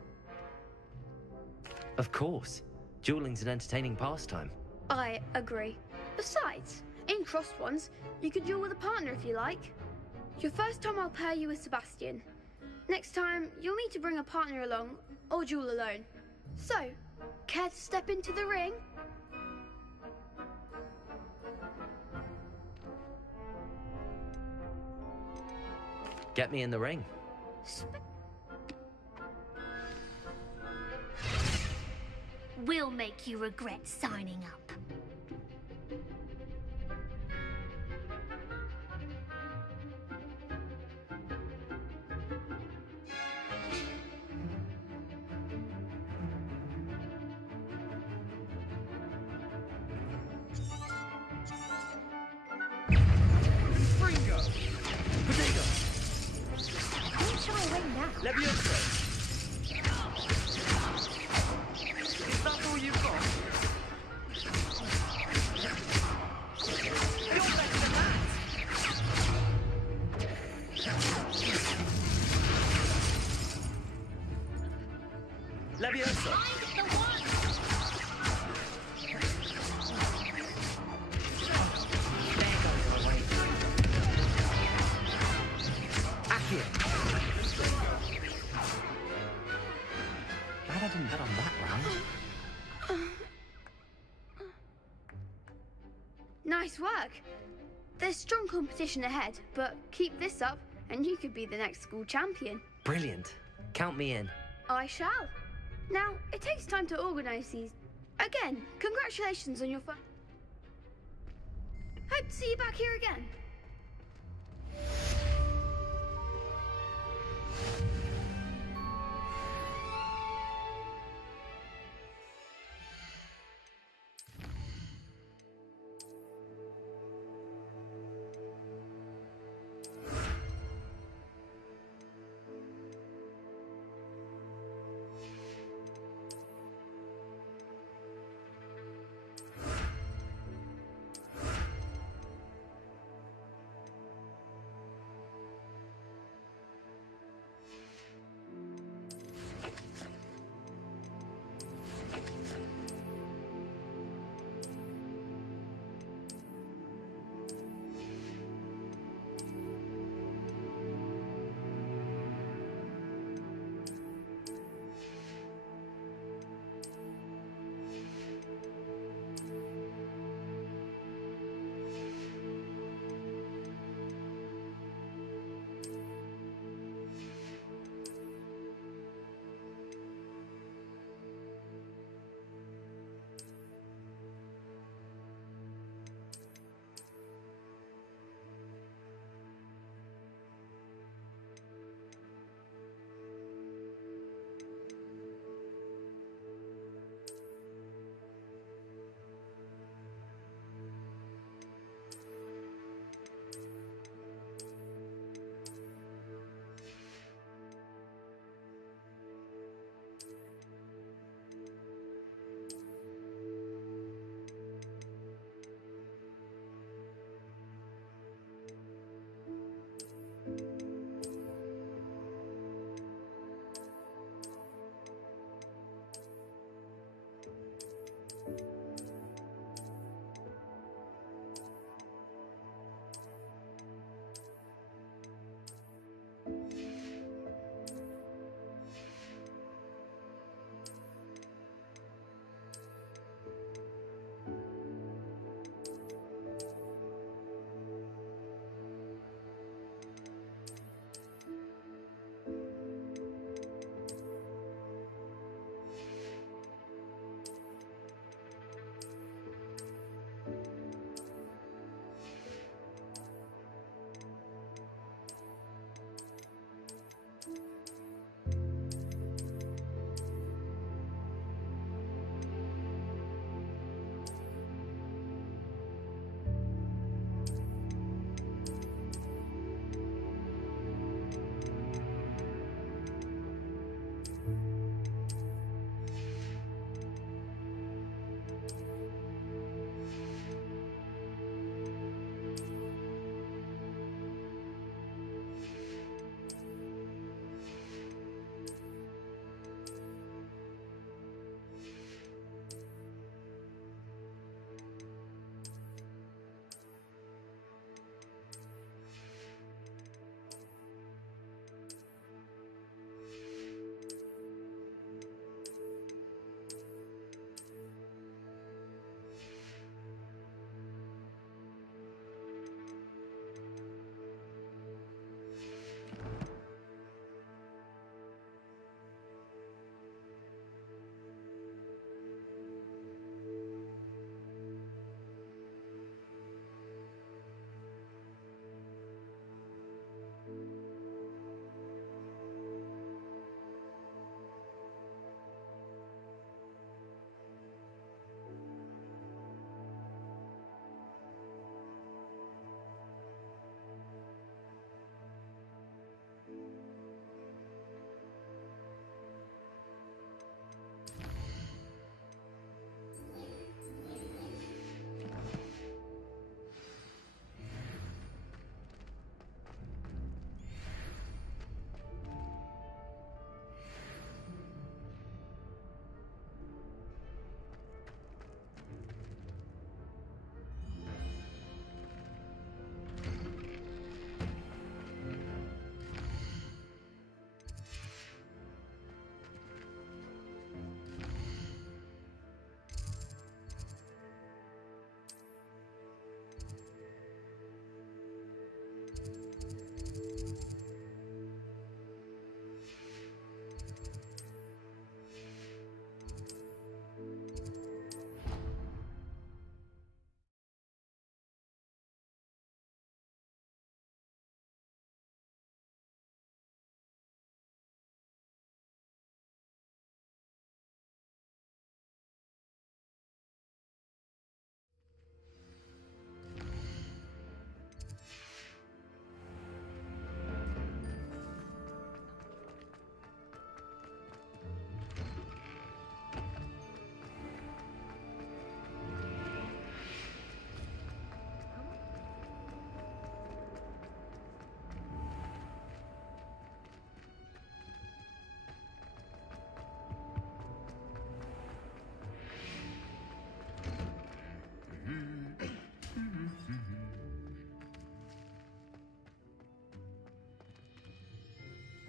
Of course. Dueling's an entertaining pastime. I agree. Besides, in crossed ones, you could duel with a partner if you like. Your first time I'll pair you with Sebastian. Next time, you'll need to bring a partner along, or duel alone. So, care to step into the ring? Get me in the ring. We'll make you regret signing up. Levioso. Is that all you've got? You're better than that. Levioso. There goes my way. Accio. Glad I didn't bet on that round. Nice work. There's strong competition ahead, but keep this up and you could be the next school champion. Brilliant. Count me in. I shall. Now, it takes time to organise these. Again, congratulations on your first. Hope to see you back here again.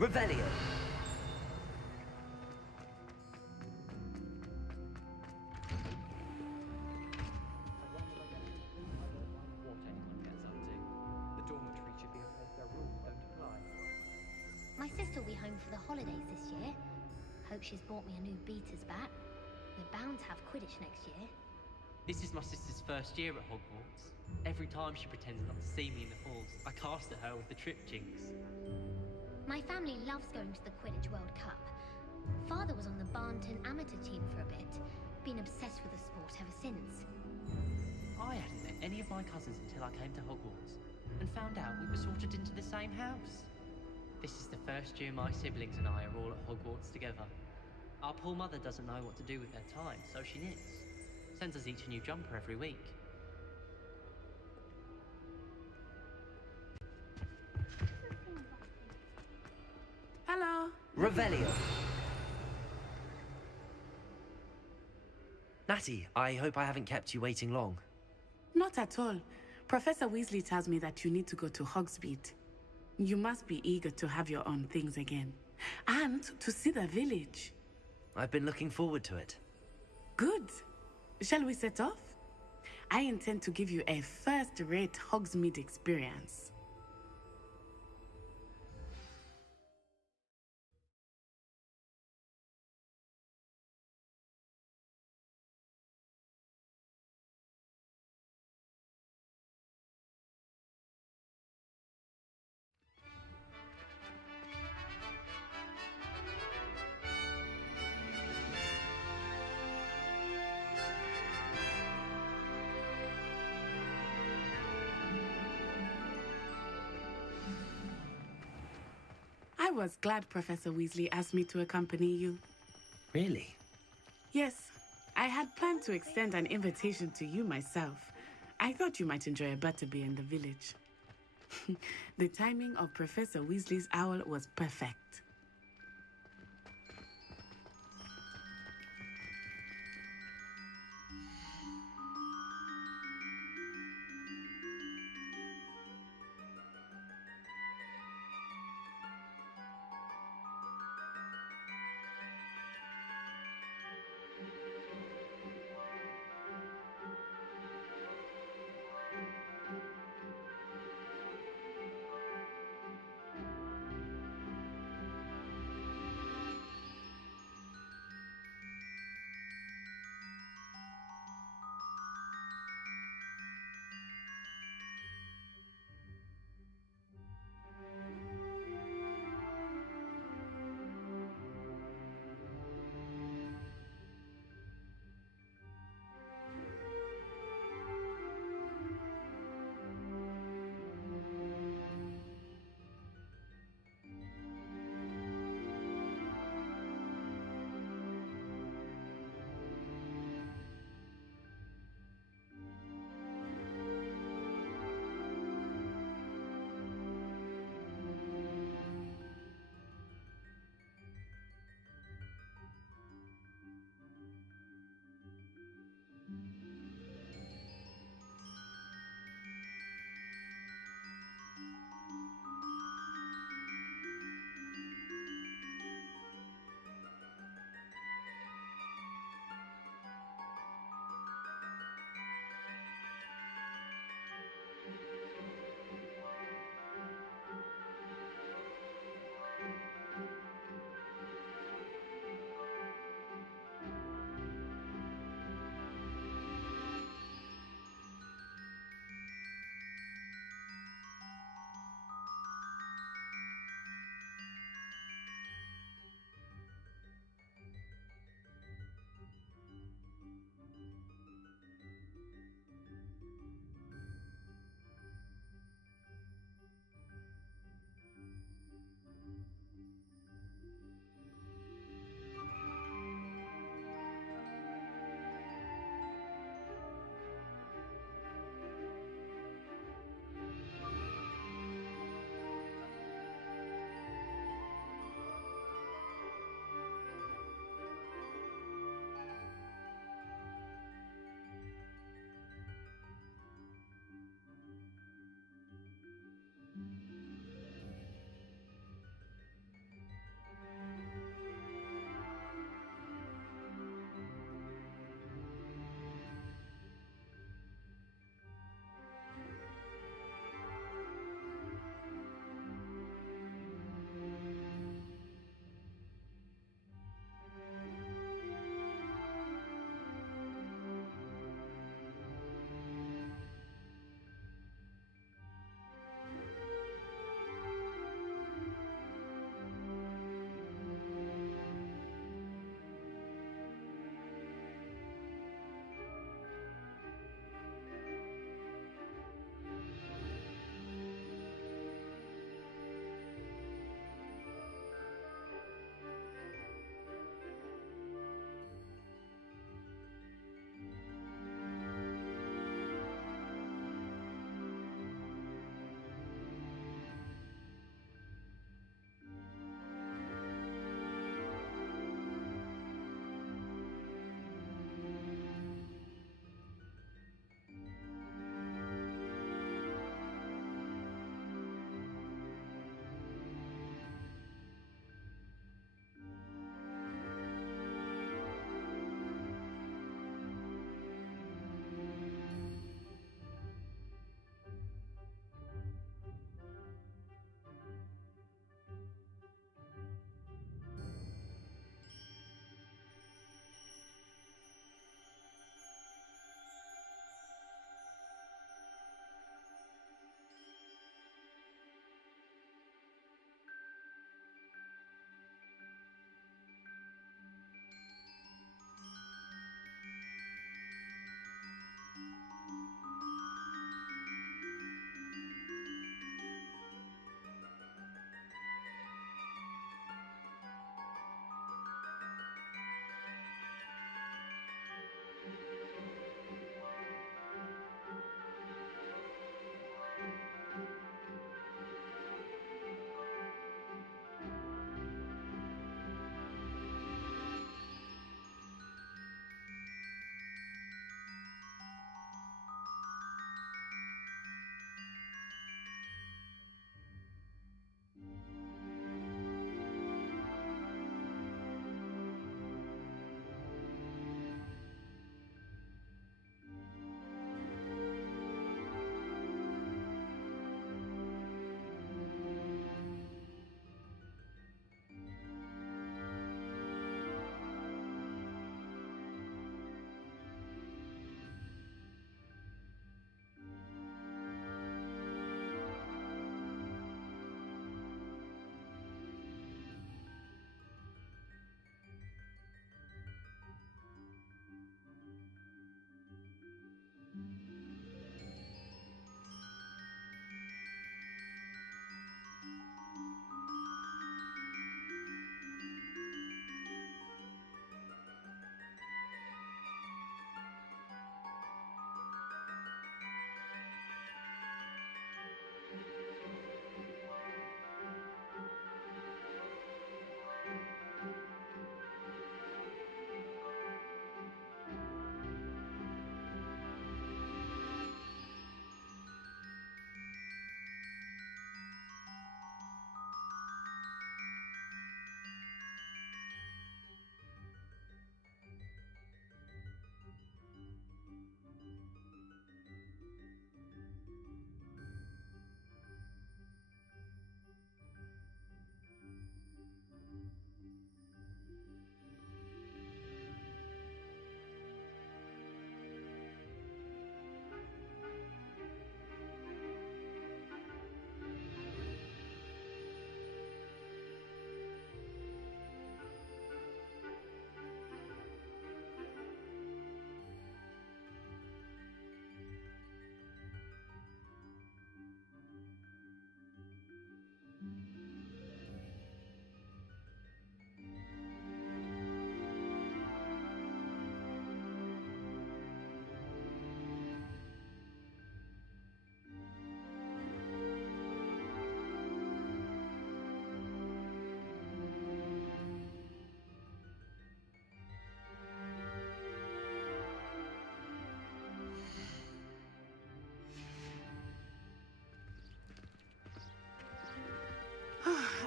Revelio. My sister will be home for the holidays this year. Hope she's bought me a new beater's bat. We're bound to have Quidditch next year. This is my sister's first year at Hogwarts. Every time she pretends not to see me in the halls, I cast at her with the trip jinx. My family loves going to the Quidditch World Cup. Father was on the Barnton amateur team for a bit. Been obsessed with the sport ever since. I hadn't met any of my cousins until I came to Hogwarts, and found out we were sorted into the same house. This is the first year my siblings and I are all at Hogwarts together. Our poor mother doesn't know what to do with her time, so she knits. Sends us each a new jumper every week. Hello. Revelio. Natty, I hope I haven't kept you waiting long. Not at all. Professor Weasley tells me that you need to go to Hogsmeade. You must be eager to have your own things again. And to see the village. I've been looking forward to it. Good. Shall we set off? I intend to give you a first-rate Hogsmeade experience. I was glad Professor Weasley asked me to accompany you. Really? Yes, I had planned to extend an invitation to you myself. I thought you might enjoy a butterbeer in the village. The timing of Professor Weasley's owl was perfect.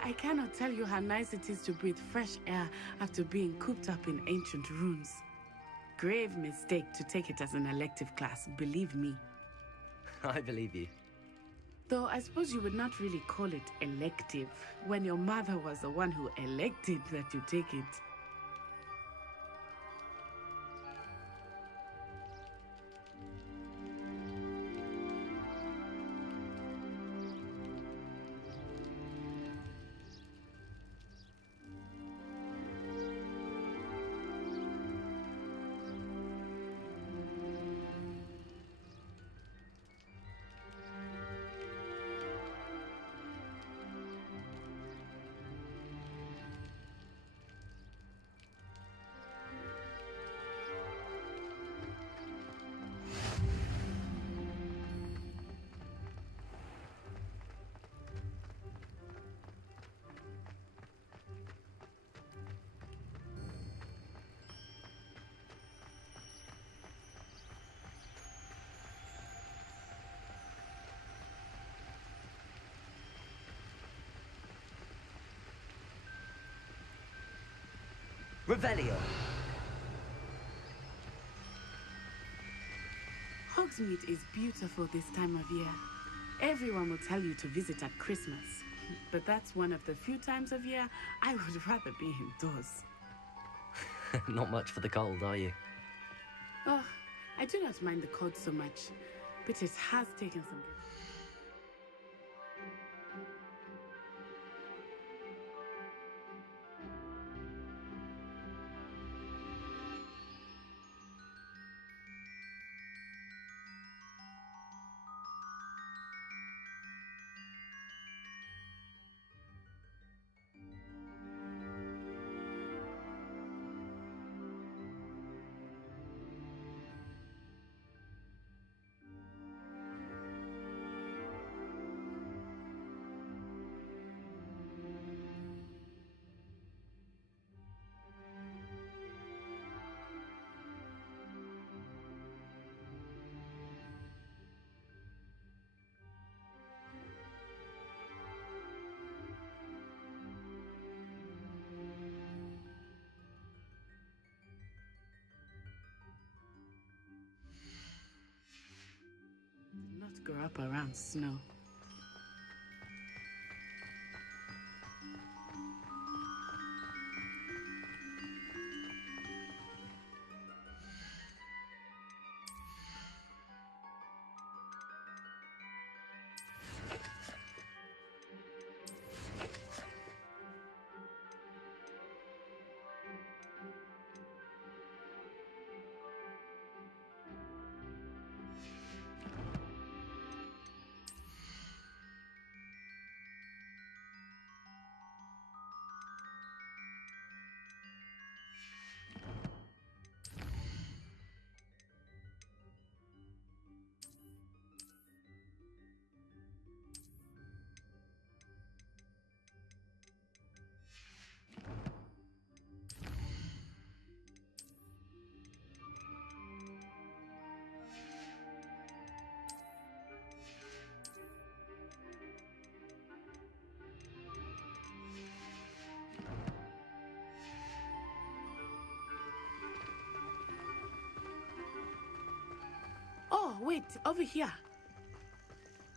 I cannot tell you how nice it is to breathe fresh air after being cooped up in ancient ruins. Grave mistake to take it as an elective class, believe me. I believe you. Though I suppose you would not really call it elective when your mother was the one who elected that you take it. Revelio. Hogsmeade is beautiful this time of year. Everyone will tell you to visit at Christmas. But that's one of the few times of year I would rather be indoors. Not much for the cold, are you? Oh, I do not mind the cold so much, but it has taken some... Not grow up around snow. Oh, wait, over here.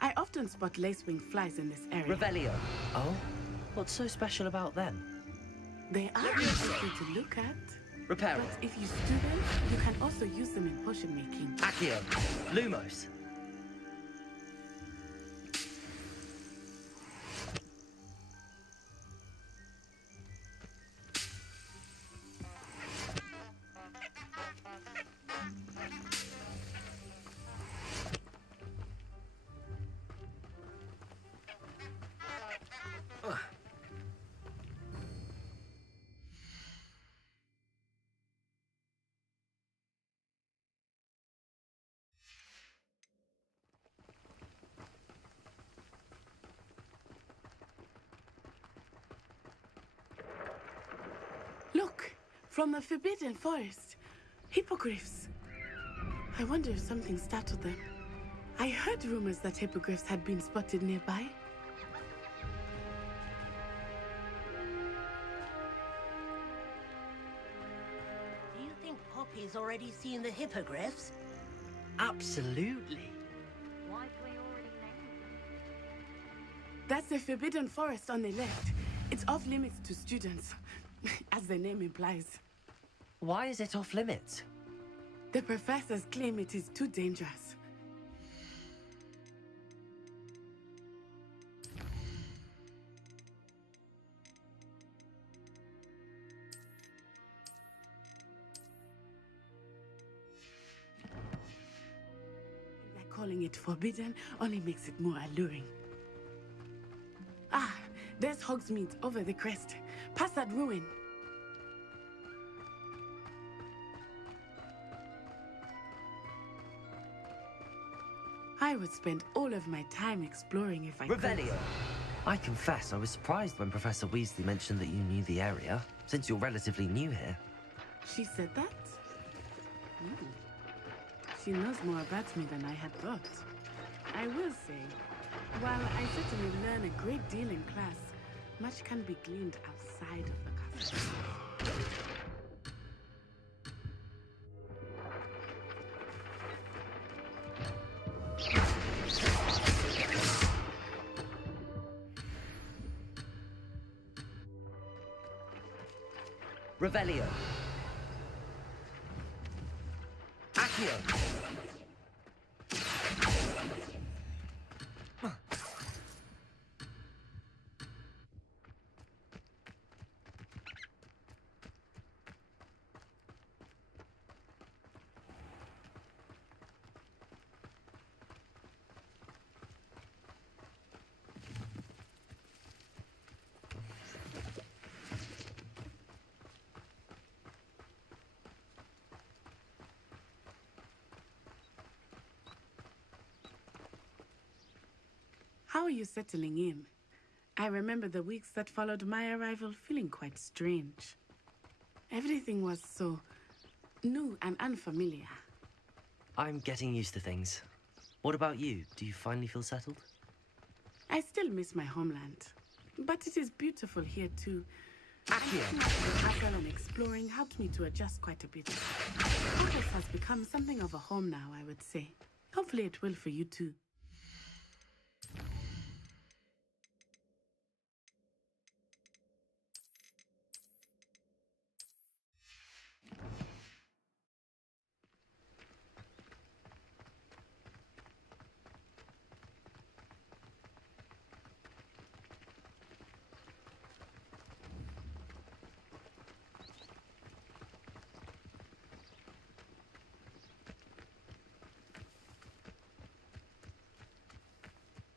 I often spot lacewing flies in this area. Revelio. Oh? What's so special about them? They are interesting to look at. Reparo. But if you stew them, you can also use them in potion making. Accio. Lumos. Look, from the Forbidden Forest. Hippogriffs. I wonder if something startled them. I heard rumors that hippogriffs had been spotted nearby. boys already seen the hippogriffs? Absolutely. That's the Forbidden Forest on the left. It's off limits to students, as the name implies. Why is it off limits? The professors claim it is too dangerous. Calling it forbidden only makes it more alluring. Ah, there's Hogsmeade over the crest. Past that ruin. I would spend all of my time exploring if I could. Revelio! I confess I was surprised when Professor Weasley mentioned that you knew the area, since you're relatively new here. She said that? Hmm. She knows more about me than I had thought. I will say, while I certainly learn a great deal in class, much can be gleaned outside of the castle. Revelio. Accio. How are you settling in? I remember the weeks that followed my arrival feeling quite strange. Everything was so new and unfamiliar. I'm getting used to things. What about you? Do you finally feel settled? I still miss my homeland, but it is beautiful here too. Accio. The castle and exploring helped me to adjust quite a bit. Hogwarts has become something of a home now, I would say. Hopefully it will for you too.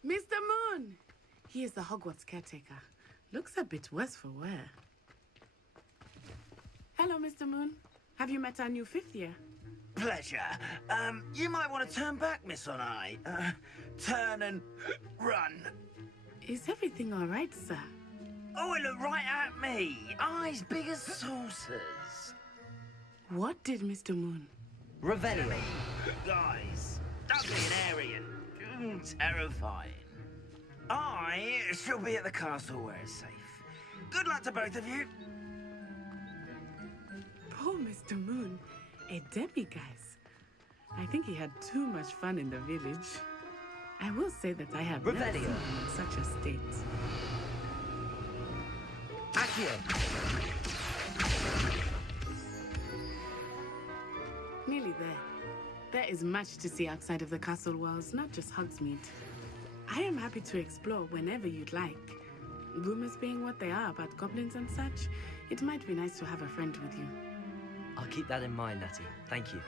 Mr. Moon! He is the Hogwarts caretaker. Looks a bit worse for wear. Hello, Mr. Moon. Have you met our new fifth year? Pleasure. You might want to turn back, Miss On-Eye. Turn and run. Is everything all right, sir? Oh, it looked right at me. Eyes big as saucers. What did Mr. Moon? Revelio. Guys, Dudley and Arian. Terrifying. I shall be at the castle where it's safe. Good luck to both of you. Poor Mr. Moon. A demiguise. I think he had too much fun in the village. I will say that I have never seen him in such a state. Accio. Nearly there. There is much to see outside of the castle walls, not just Hogsmeade. I am happy to explore whenever you'd like. Rumors being what they are about goblins and such, it might be nice to have a friend with you. I'll keep that in mind, Natty. Thank you.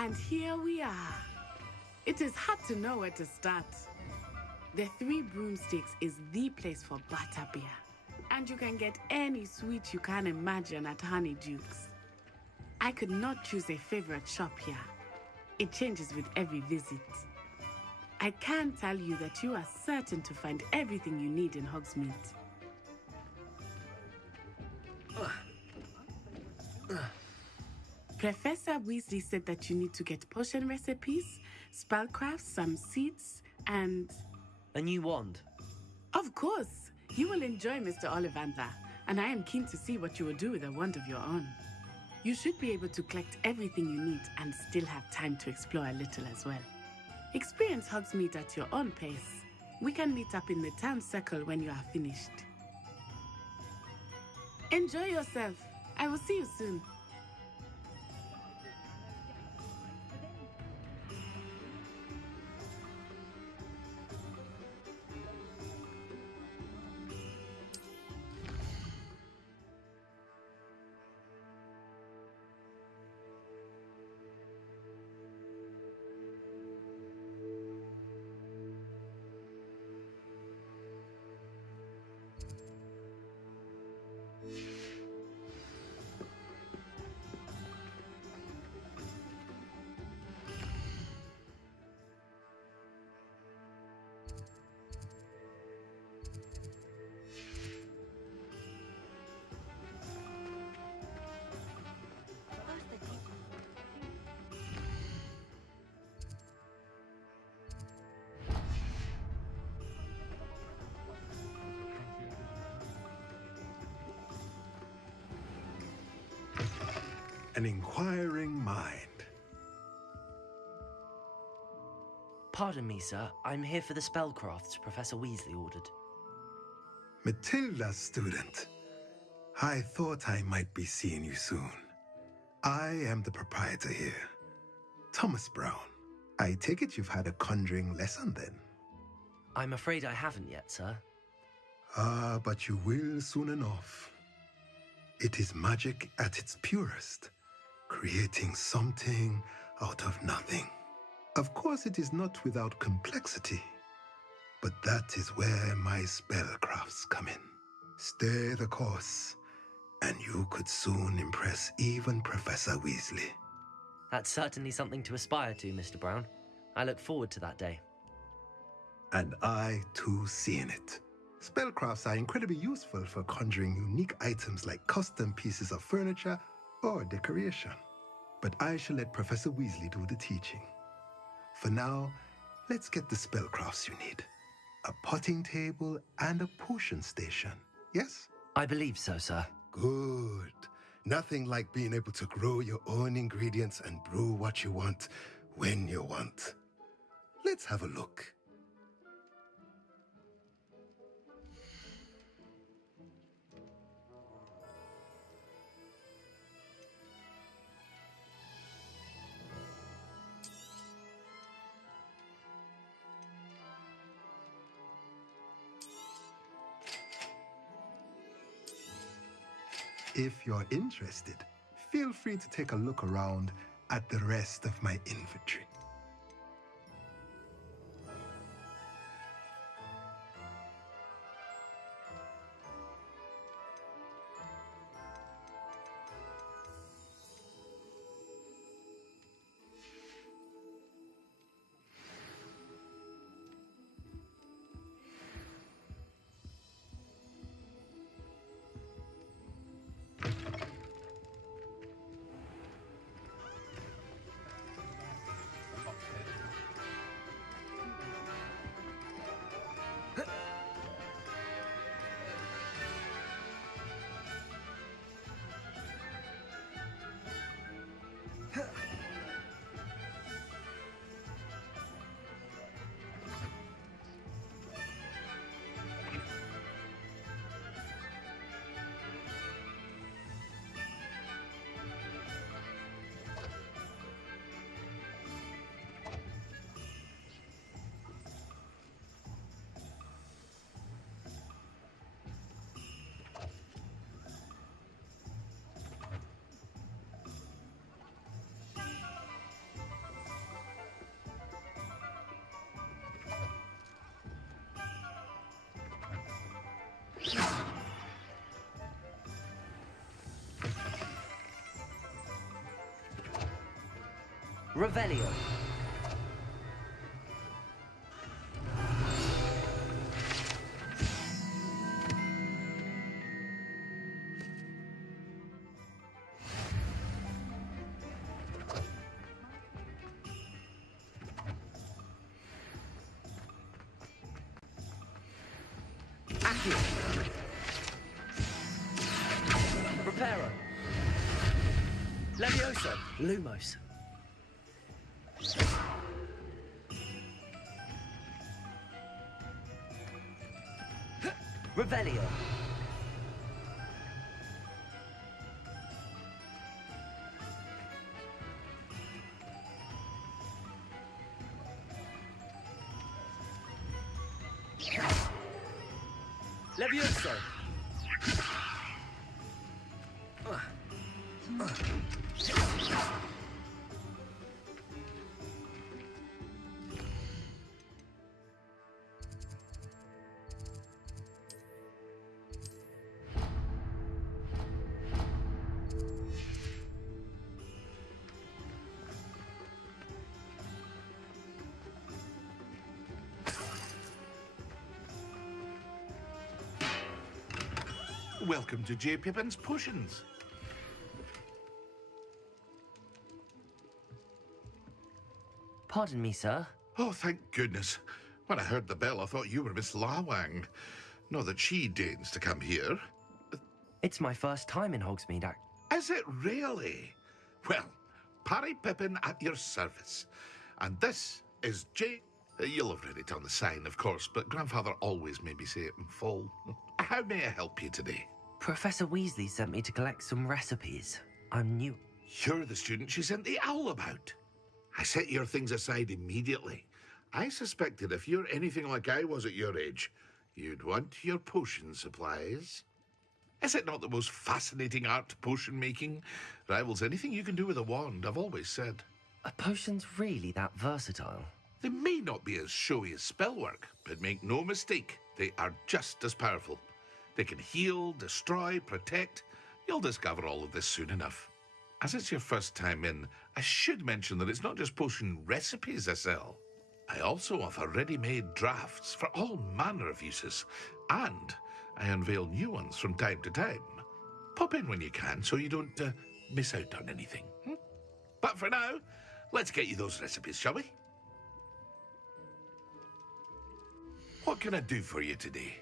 And here we are. It is hard to know where to start. The Three Broomsticks is the place for butterbeer. And you can get any sweet you can imagine at Honeydukes. I could not choose a favorite shop here. It changes with every visit. I can tell you that you are certain to find everything you need in Hogsmeade. Professor Weasley said that you need to get potion recipes, spellcrafts, some seeds, and... A new wand? Of course! You will enjoy Mr. Ollivander, and I am keen to see what you will do with a wand of your own. You should be able to collect everything you need and still have time to explore a little as well. Experience Hogsmeade at your own pace. We can meet up in the town circle when you are finished. Enjoy yourself. I will see you soon. An inquiring mind. Pardon me, sir. I'm here for the spellcrafts Professor Weasley ordered. Matilda's student. I thought I might be seeing you soon. I am the proprietor here, Thomas Brown. I take it you've had a conjuring lesson then? I'm afraid I haven't yet, sir. Ah, but you will soon enough. It is magic at its purest, creating something out of nothing. Of course, it is not without complexity, but that is where my spellcrafts come in. Stay the course, and you could soon impress even Professor Weasley. That's certainly something to aspire to, Mr. Brown. I look forward to that day. And I, too, seeing it. Spellcrafts are incredibly useful for conjuring unique items like custom pieces of furniture or decoration. But I shall let Professor Weasley do the teaching. For now, let's get the spellcrafts you need. A potting table and a potion station, yes? I believe so, sir. Good. Nothing like being able to grow your own ingredients and brew what you want when you want. Let's have a look. If you're interested, feel free to take a look around at the rest of my inventory. Revelio. Accio. Reparo. Levioso. Lumos. Revelio. Levioso. Welcome to J. Pippin's Potions. Pardon me, sir. Oh, thank goodness. When I heard the bell, I thought you were Miss Lawang. Not that she deigns to come here. It's my first time in Hogsmeade. Is it really? Well, Parry Pippin at your service. And this is J... You'll have read it on the sign, of course, but Grandfather always made me say it in full. How may I help you today? Professor Weasley sent me to collect some recipes. I'm new. You're the student she sent the owl about. I set your things aside immediately. I suspected if you're anything like I was at your age, you'd want your potion supplies. Is it not the most fascinating art, potion making? Rivals anything you can do with a wand, I've always said. Are potions really that versatile? They may not be as showy as spellwork, but make no mistake, they are just as powerful. They can heal, destroy, protect. You'll discover all of this soon enough. As it's your first time in, I should mention that it's not just potion recipes I sell. I also offer ready-made drafts for all manner of uses, and I unveil new ones from time to time. Pop in when you can so you don't miss out on anything. But for now, let's get you those recipes, shall we? What can I do for you today?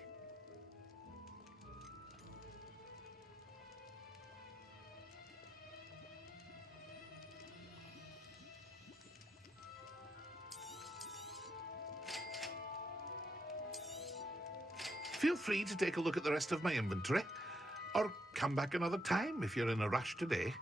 Feel free to take a look at the rest of my inventory, or come back another time if you're in a rush today.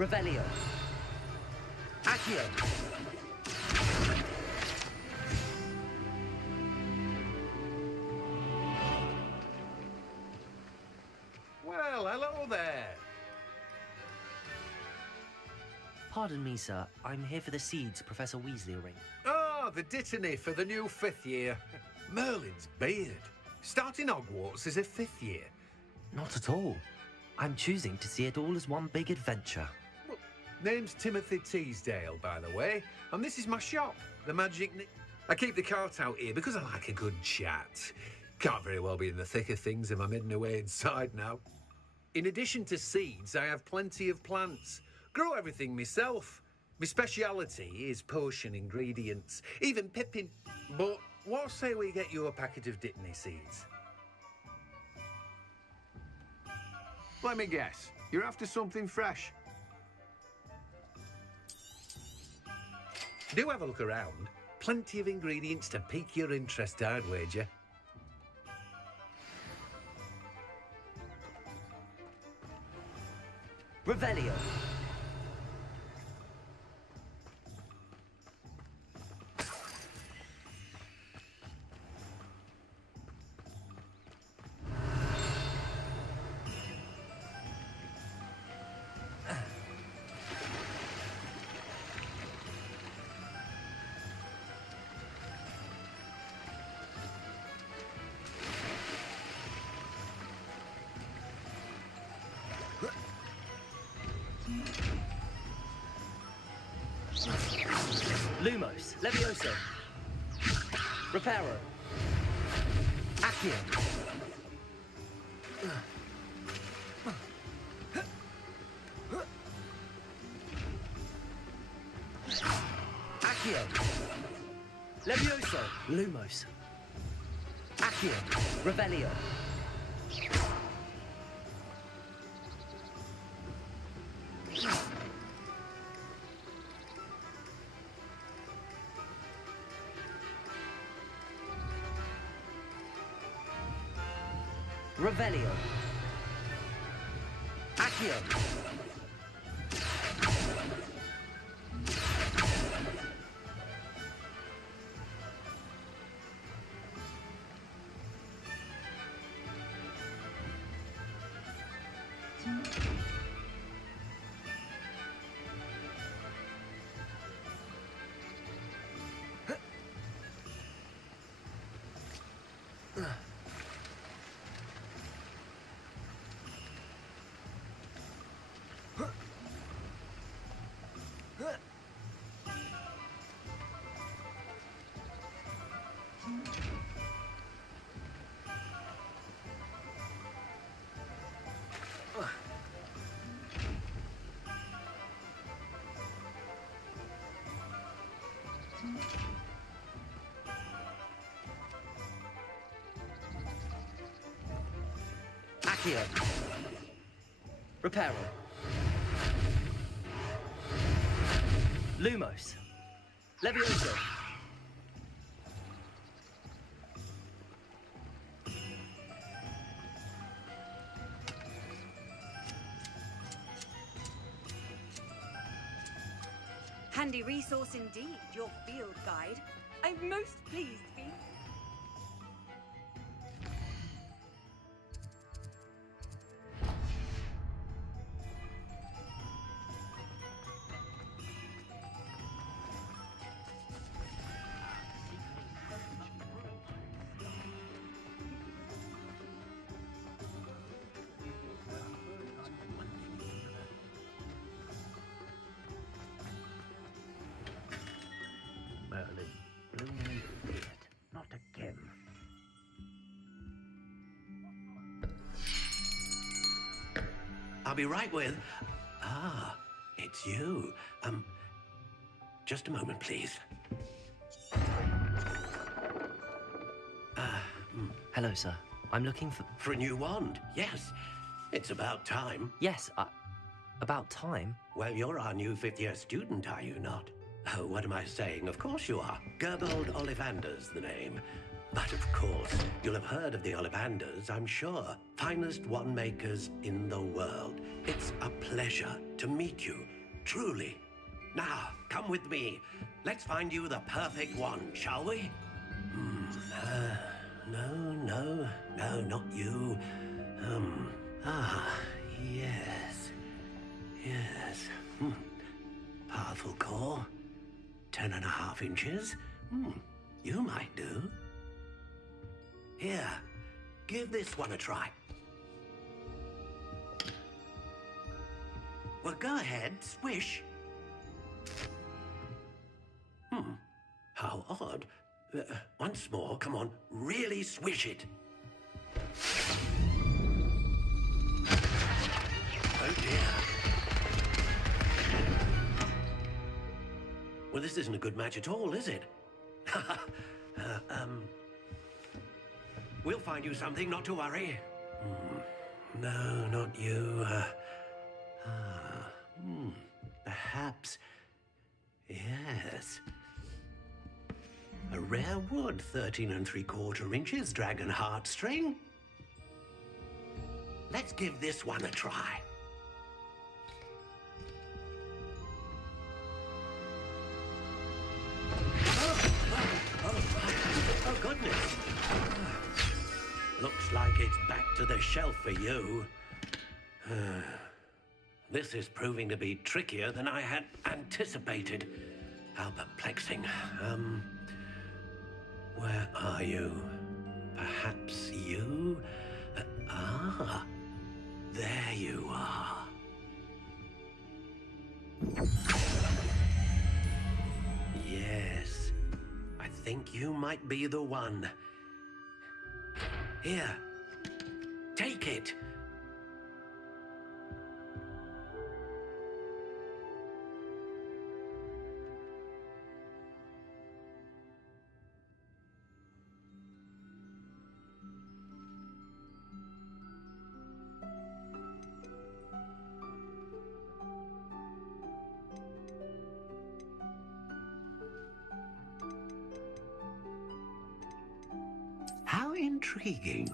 Revelio. Accio. Well, hello there. Pardon me, sir. I'm here for the seeds Professor Weasley ring. Oh, the dittany for the new 5th year. Merlin's beard. Starting Hogwarts as a 5th year. Not at all. I'm choosing to see it all as one big adventure. Well, name's Timothy Teasdale, by the way, and this is my shop, the Magic... I keep the cart out here because I like a good chat. Can't very well be in the thick of things if I'm hidden away inside now. In addition to seeds, I have plenty of plants. Grow everything myself. My speciality is potion ingredients, even pippin. But what say we get you a packet of Dittany seeds? Let me guess. You're after something fresh. Do have a look around. Plenty of ingredients to pique your interest, I'd wager. Revelio. Lumos. Levioso. Reparo. Accio. Accio. Levioso. Lumos. Accio. Revelio. Revelio. Accio. Accio. Reparo. Lumos. Levioso. Handy resource indeed, your field guide. I'm most pleased, Fee. Merlin, blooming beard. Not again. I'll be right with... Ah, it's you. Just a moment, please. Hello, sir. I'm looking for... For a new wand, yes. It's about time. Yes, about time? Well, you're our new 5th-year student, are you not? Oh, what am I saying? Of course you are. Gerbold Ollivander's the name. But of course, you'll have heard of the Ollivanders, I'm sure. Finest wand makers in the world. It's a pleasure to meet you, truly. Now, come with me. Let's find you the perfect wand, shall we? No, not you. Yes. Powerful core. 10.5 inches. You might do. Here, give this one a try. Well, go ahead, swish. How odd. Once more, come on, really swish it. Oh dear. Well, this isn't a good match at all, is it? We'll find you something, not to worry. No, not you. Perhaps. Yes. A rare wood, 13 3/4 inches, dragon heartstring. Let's give this one a try. Oh, goodness. Looks like it's back to the shelf for you. This is proving to be trickier than I had anticipated. How perplexing. Where are you? Perhaps you? There you are. Yes, I think you might be the one. Here, take it. How intriguing.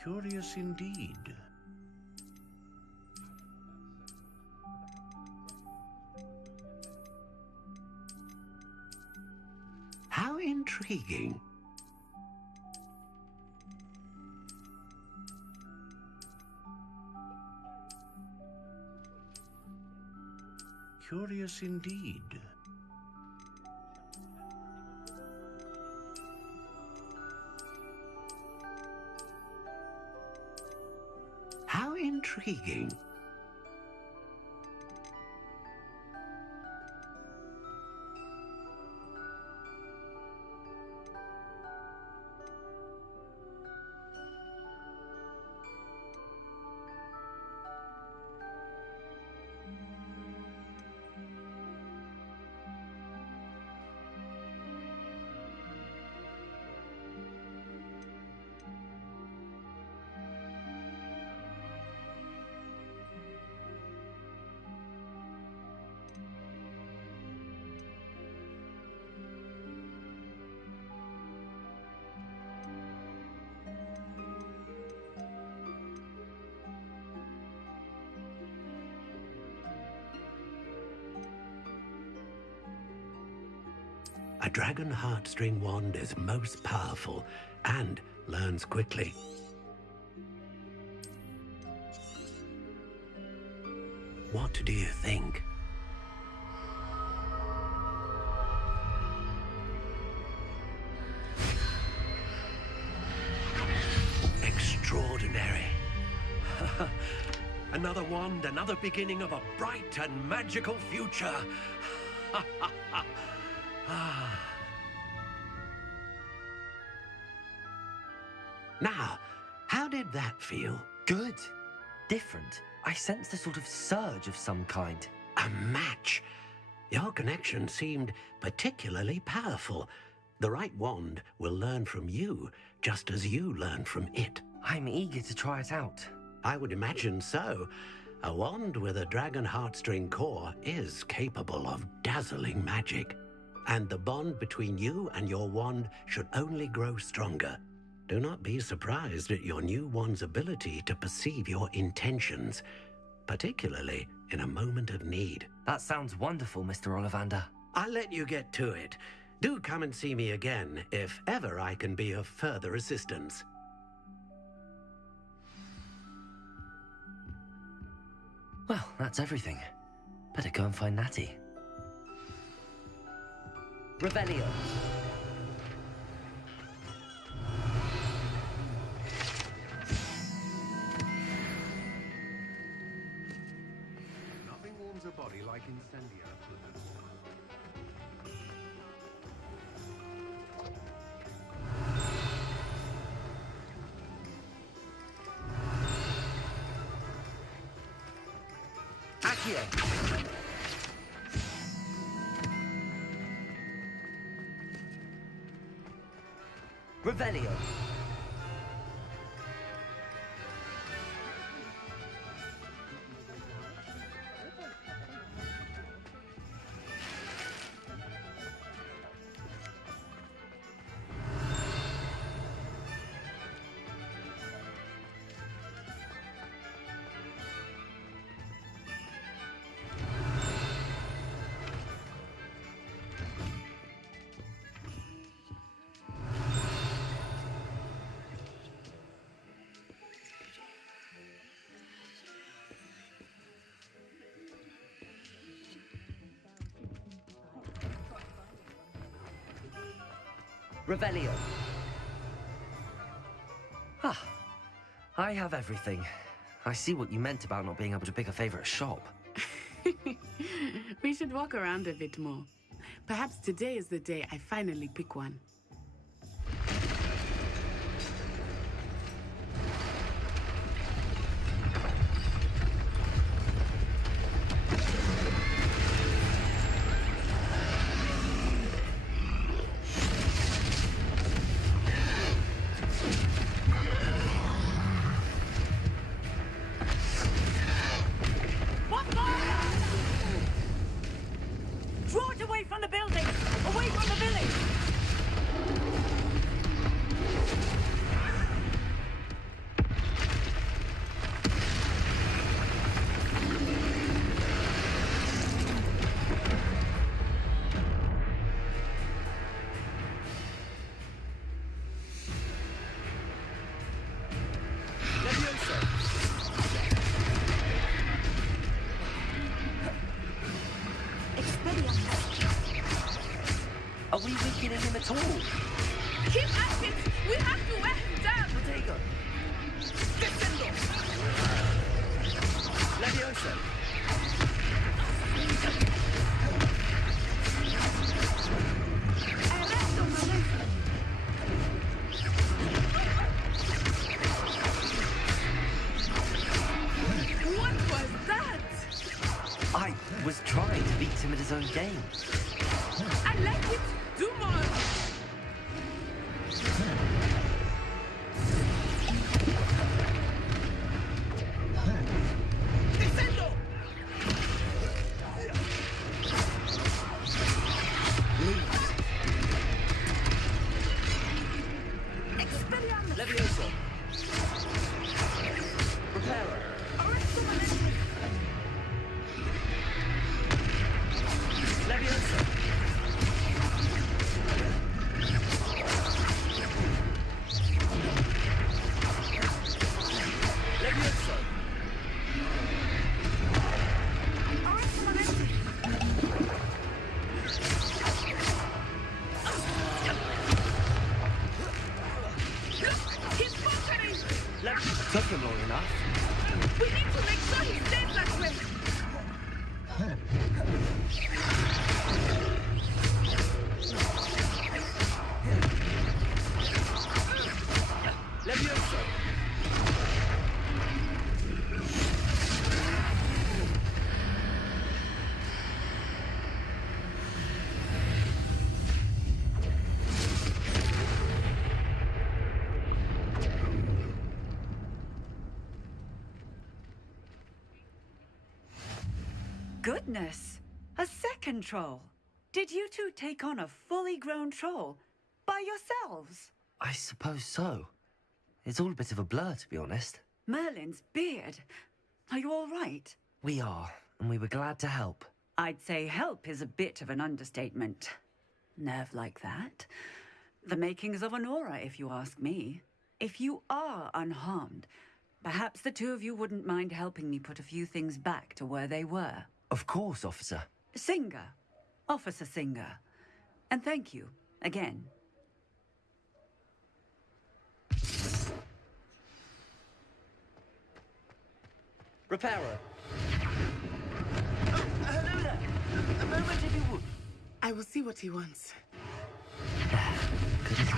Curious indeed. How intriguing. Curious indeed. How intriguing. A dragon heartstring wand is most powerful and learns quickly. What do you think? Extraordinary. Another wand, another beginning of a bright and magical future. Now, how did that feel? Good. Different. I sensed a sort of surge of some kind. A match. Your connection seemed particularly powerful. The right wand will learn from you, just as you learn from it. I'm eager to try it out. I would imagine so. A wand with a dragon heartstring core is capable of dazzling magic. And the bond between you and your wand should only grow stronger. Do not be surprised at your new wand's ability to perceive your intentions, particularly in a moment of need. That sounds wonderful, Mr. Ollivander. I'll let you get to it. Do come and see me again if ever I can be of further assistance. Well, that's everything. Better go and find Natty. Revelio. Nothing warms a body like incendia. Accio. Revelio. Revelio. Ah, I have everything. I see what you meant about not being able to pick a favorite shop. We should walk around a bit more. Perhaps today is the day I finally pick one. Draw it away from the building! Away from the village! Are we weakening him at all? Keep at it! We have to wear him down! Protego! Descendo! Levioso! What was that? I was trying to beat him at his own game. I like it! Do more! Descendo! Expelliarmus! Levioso! Reparo! Levioso! Levioso! He's faltering! Took him long enough. We need to make sure he stays that way! Levioso! goodness! A second troll! Did you two take on a fully grown troll by yourselves? I suppose so. It's all a bit of a blur, to be honest. Merlin's beard. Are you all right? We are, and we were glad to help. I'd say help is a bit of an understatement. Nerve like that. The makings of an aura, if you ask me. If you are unharmed, perhaps the two of you wouldn't mind helping me put a few things back to where they were. Of course, officer. Singer. Officer Singer. And thank you, again. Repairer. Hello there. A moment if you would. I will see what he wants. Good as you.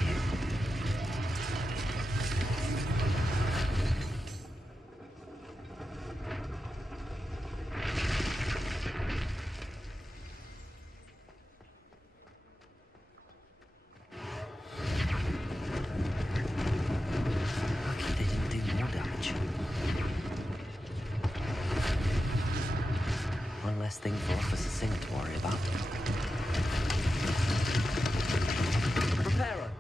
Lucky they didn't do more damage. One less thing for Officer Singer to worry about. Repairer.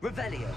Revelio.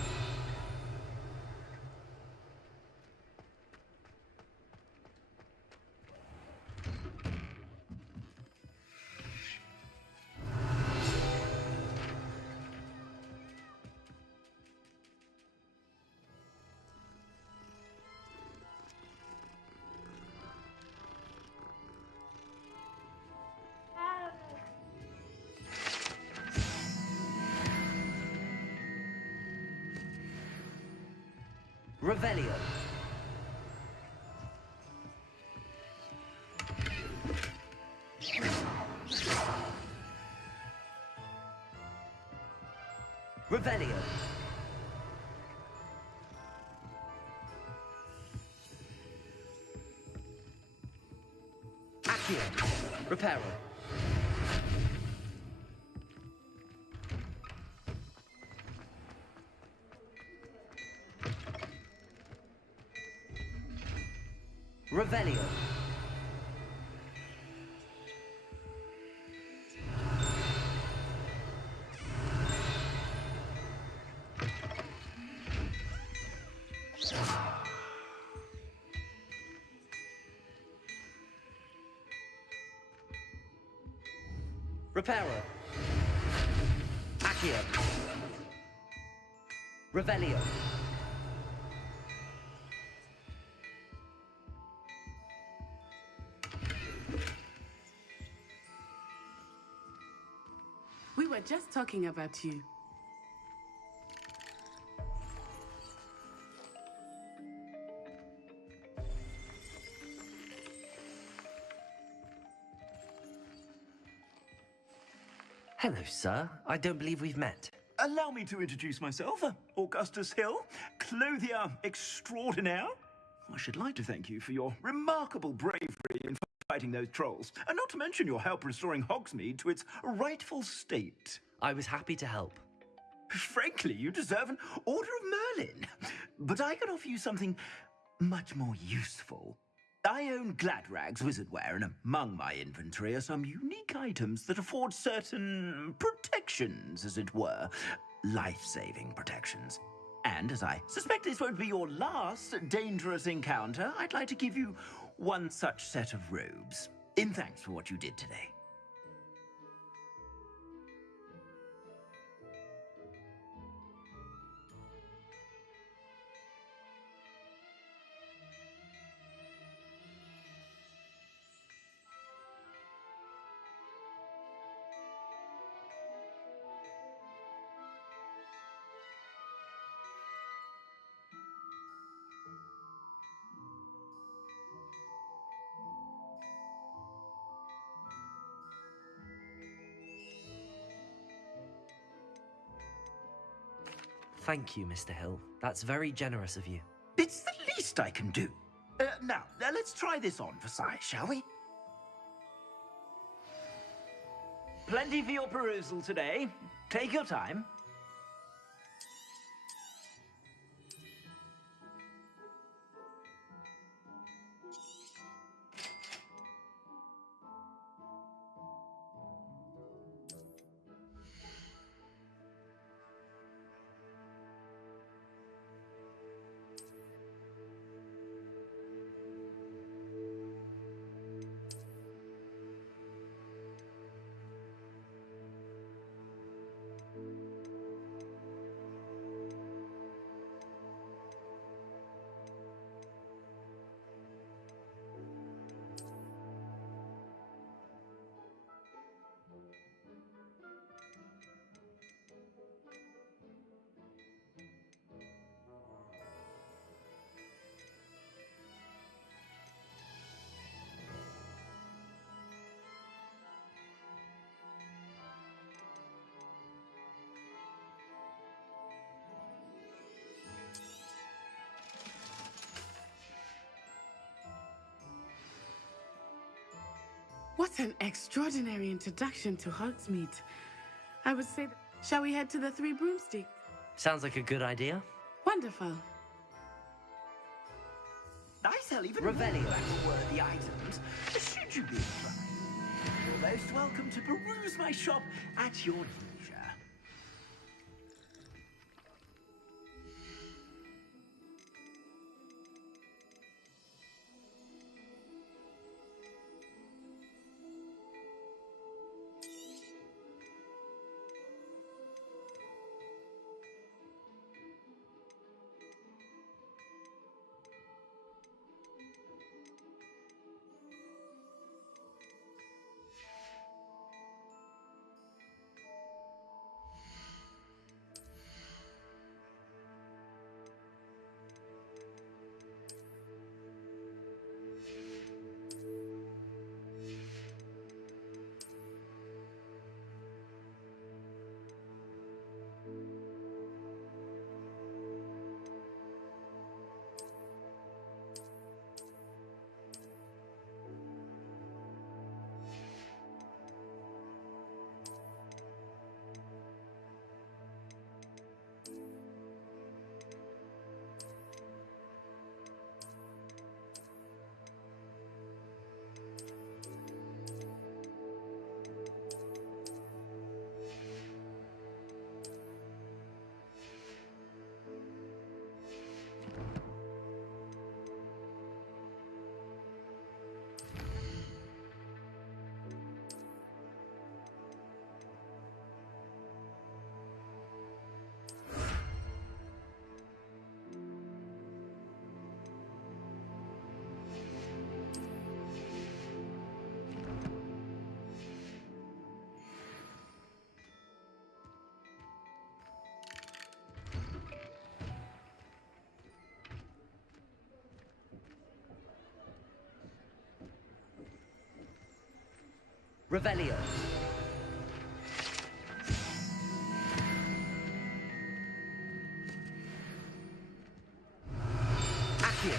Revelio. Revelio. Accio. Reparo. Revelio. Reparo. Accio. Revelio. We were just talking about you. Hello, sir. I don't believe we've met. Allow me to introduce myself, Augustus Hill, clothier extraordinaire. I should like to thank you for your remarkable bravery in fighting those trolls, and not to mention your help restoring Hogsmeade to its rightful state. I was happy to help. Frankly, you deserve an Order of Merlin. But I can offer you something much more useful. I own Gladrag's wizardware, and among my inventory are some unique items that afford certain protections, as it were. Life-saving protections. And as I suspect this won't be your last dangerous encounter, I'd like to give you one such set of robes, in thanks for what you did today. Thank you, Mr. Hill. That's very generous of you. It's the least I can do. Now, let's try this on for size, shall we? Plenty for your perusal today. Take your time. What an extraordinary introduction to Hogsmeade. I would say, shall we head to the Three Broomsticks? Sounds like a good idea. Wonderful. I sell even Revelio. more battle-worthy items, should you be inclined. You're most welcome to peruse my shop at your leisure. Revelio. Accio.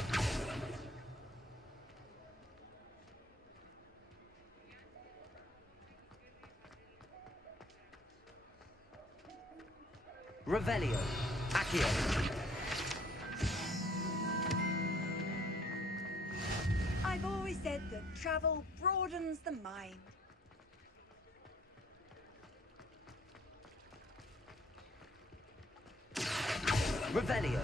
Revelio. Accio. I've always said that travel broadens the mind. Revelio.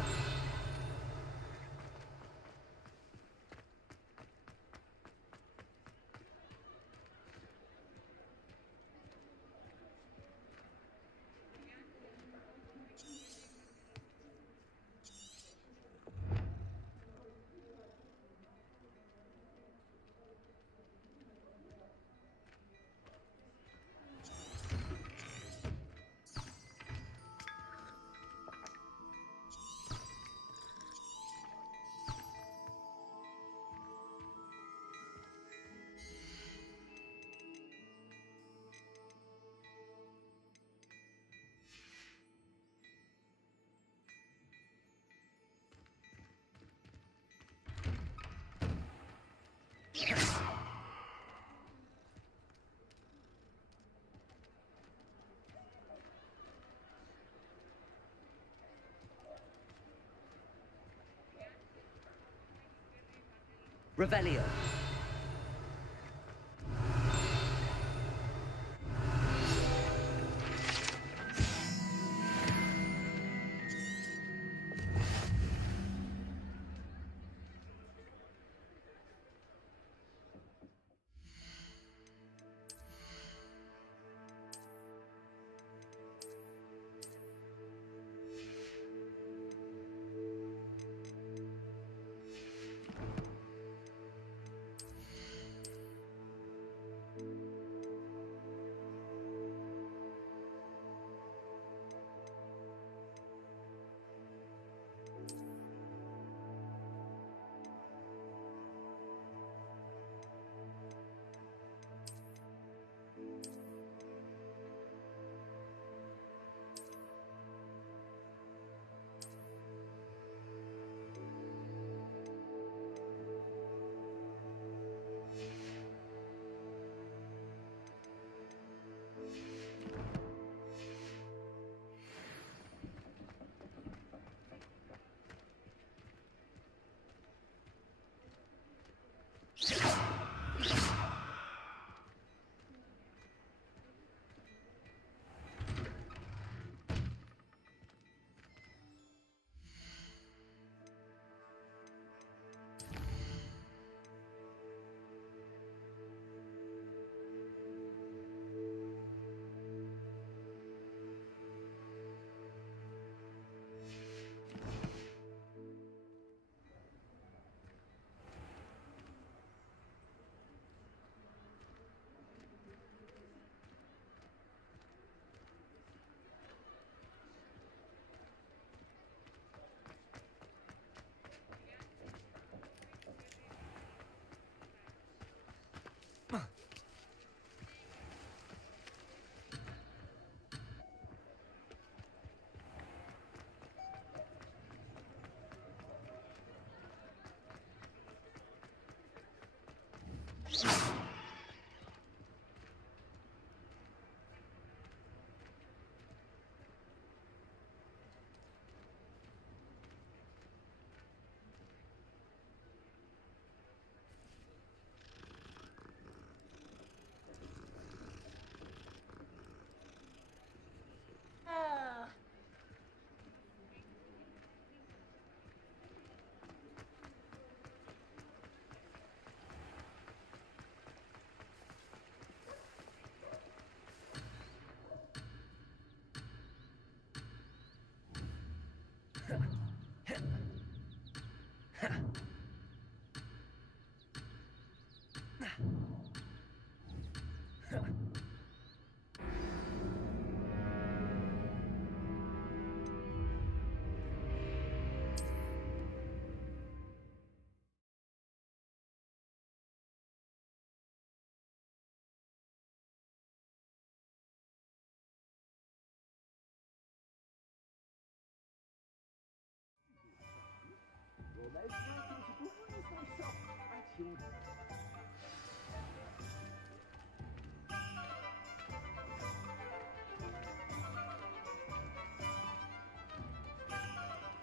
Revelio.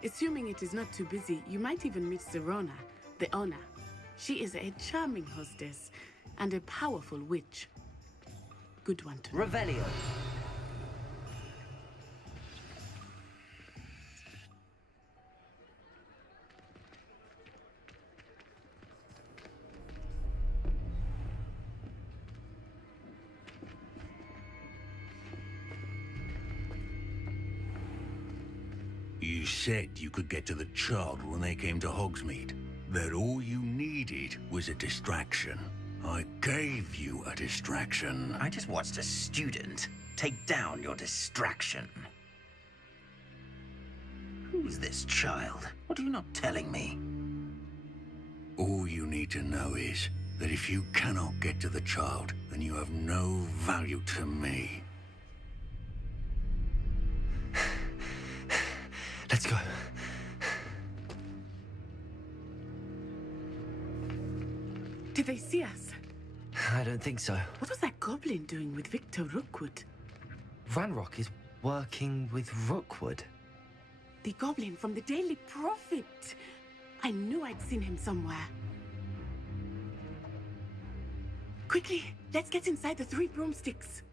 Assuming it is not too busy, you might even meet Serona, the owner. She is a charming hostess and a powerful witch. Good one to know. Revelio. You said you could get to the child when they came to Hogsmeade. That all you needed was a distraction. I gave you a distraction. I just watched a student take down your distraction. Who's this child? What are you not telling me? All you need to know is that if you cannot get to the child, then you have no value to me. Let's go. Did they see us? I don't think so. What was that goblin doing with Victor Rookwood? Ranrock is working with Rookwood. The goblin from the Daily Prophet. I knew I'd seen him somewhere. Quickly, let's get inside the 3 broomsticks.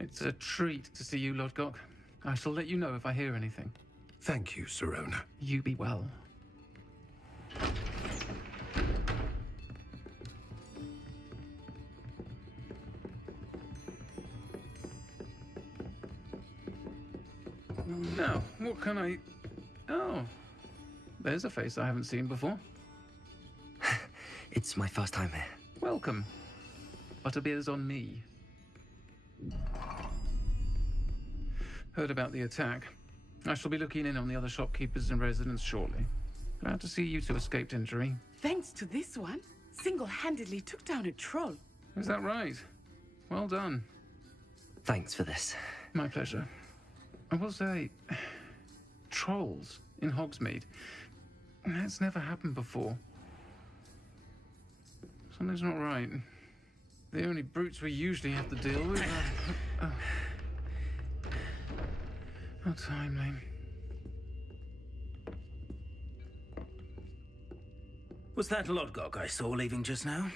It's a treat to see you, Lodgok. I shall let you know if I hear anything. Thank you, Serona. You be well. Now, what can I... Oh, there's a face I haven't seen before. It's my first time here. Welcome. Butterbeer's on me. Heard about the attack. I shall be looking in on the other shopkeepers and residents shortly. Glad to see you two escaped injury. Thanks to this one, single-handedly took down a troll. Is that right? Well done. Thanks for this. My pleasure. I will say, trolls in Hogsmeade. That's never happened before. Something's not right. The only brutes we usually have to deal with are... How timely. Was that Lodgok I saw leaving just now?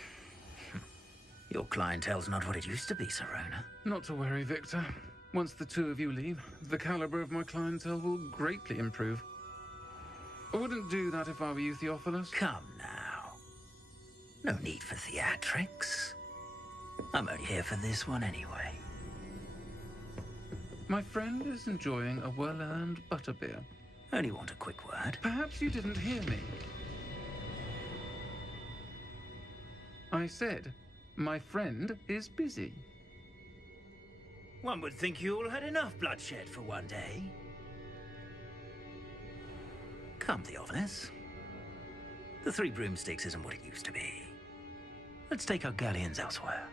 Your clientele's not what it used to be, Serona. Not to worry, Victor. Once the two of you leave, the caliber of my clientele will greatly improve. I wouldn't do that if I were you, Theophilus. Come now. No need for theatrics. I'm only here for this one anyway. My friend is enjoying a well-earned butterbeer. Only want a quick word. Perhaps you didn't hear me. I said, my friend is busy. One would think you all had enough bloodshed for one day. Come, Theophilus. The 3 broomsticks isn't what it used to be. Let's take our galleons elsewhere.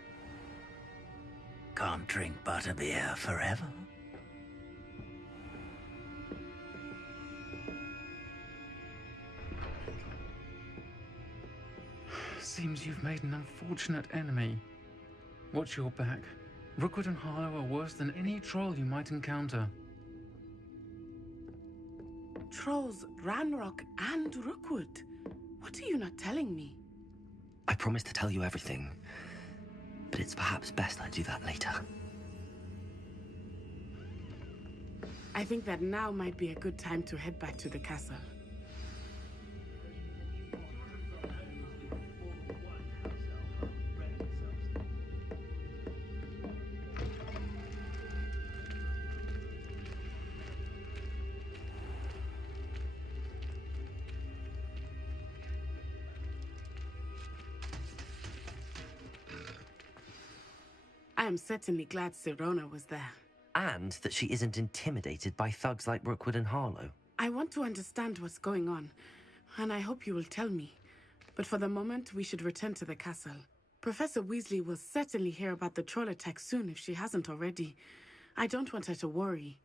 Can't drink butterbeer forever. 'Tis seems you've made an unfortunate enemy. Watch your back. Rookwood and Harlow are worse than any troll you might encounter. Trolls, Ranrock, and Rookwood. What are you not telling me? I promised to tell you everything, but it's perhaps best I do that later. I think that now might be a good time to head back to the castle. I am certainly glad Sirona was there. And that she isn't intimidated by thugs like Rookwood and Harlow. I want to understand what's going on, and I hope you will tell me. But for the moment, we should return to the castle. Professor Weasley will certainly hear about the troll attack soon if she hasn't already. I don't want her to worry.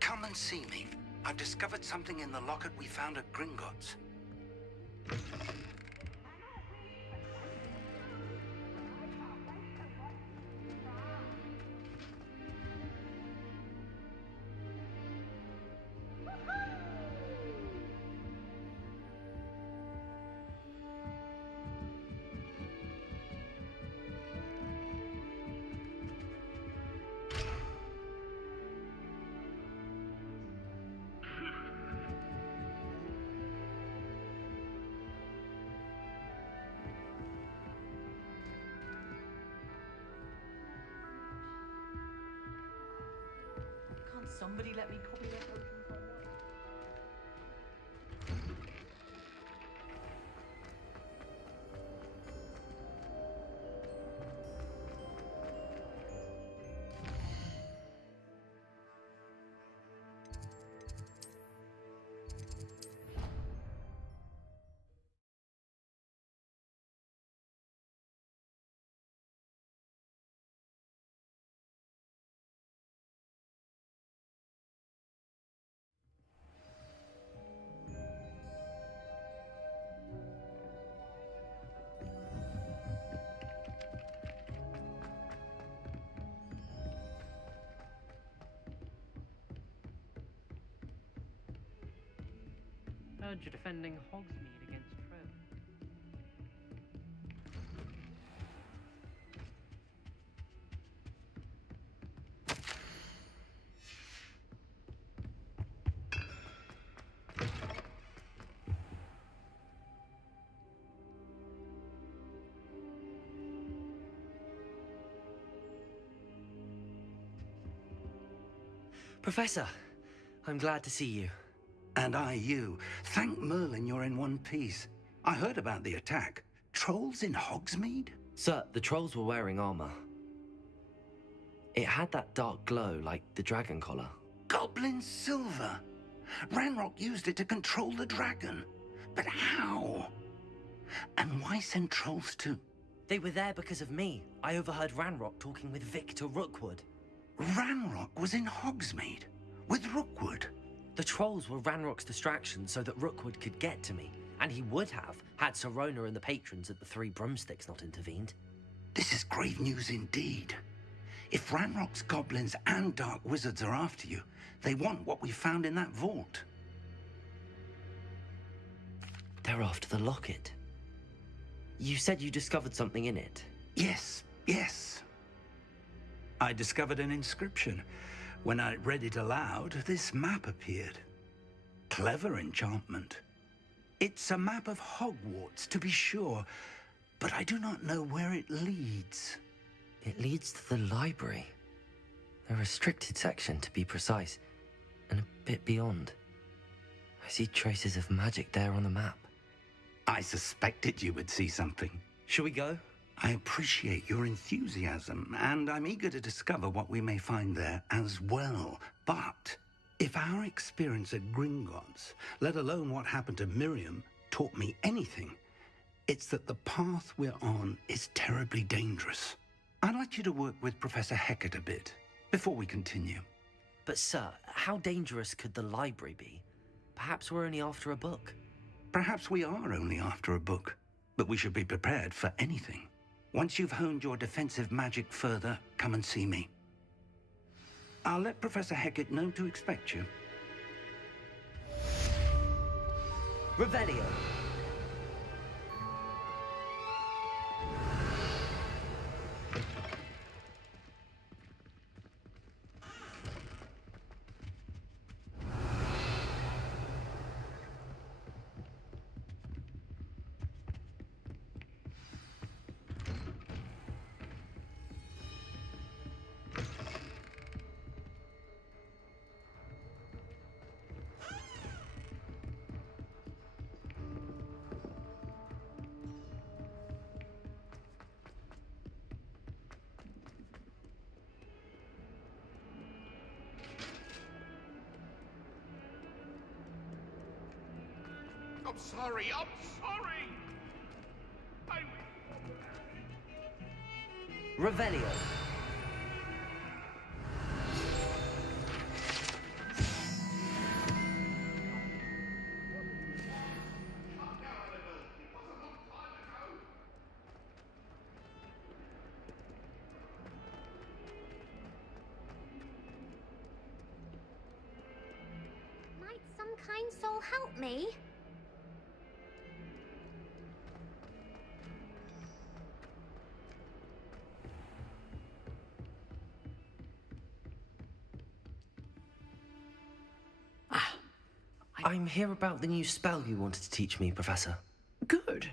Come and see me. I've discovered something in the locket we found at Gringotts. Can't somebody let me copy that potion from one? Heard you're defending Hogsmeade against Trell. Professor, I'm glad to see you. And I you. Thank Merlin you're in one piece. I heard about the attack. Trolls in Hogsmeade? Sir, the trolls were wearing armor. It had that dark glow like the dragon collar. Goblin silver! Ranrock used it to control the dragon. But how? And why send trolls to... They were there because of me. I overheard Ranrock talking with Victor Rookwood. Ranrock was in Hogsmeade? With Rookwood? The trolls were Ranrock's distraction so that Rookwood could get to me. And he would have, had Sirona and the patrons at the Three Broomsticks not intervened. This is grave news indeed. If Ranrock's goblins and dark wizards are after you, they want what we found in that vault. They're after the locket. You said you discovered something in it. Yes. I discovered an inscription. When I read it aloud, this map appeared. Clever enchantment. It's a map of Hogwarts, to be sure, but I do not know where it leads. It leads to the library. A restricted section, to be precise, and a bit beyond. I see traces of magic there on the map. I suspected you would see something. Shall we go? I appreciate your enthusiasm, and I'm eager to discover what we may find there as well. But if our experience at Gringotts, let alone what happened to Miriam, taught me anything, it's that the path we're on is terribly dangerous. I'd like you to work with Professor Hecat a bit before we continue. But sir, how dangerous could the library be? Perhaps we're only after a book. Perhaps we are only after a book, but we should be prepared for anything. Once you've honed your defensive magic further, come and see me. I'll let Professor Hecat know to expect you. Revelio. I'm sorry. Revelio. Might some kind soul help me? I'm here about the new spell you wanted to teach me, Professor. Good.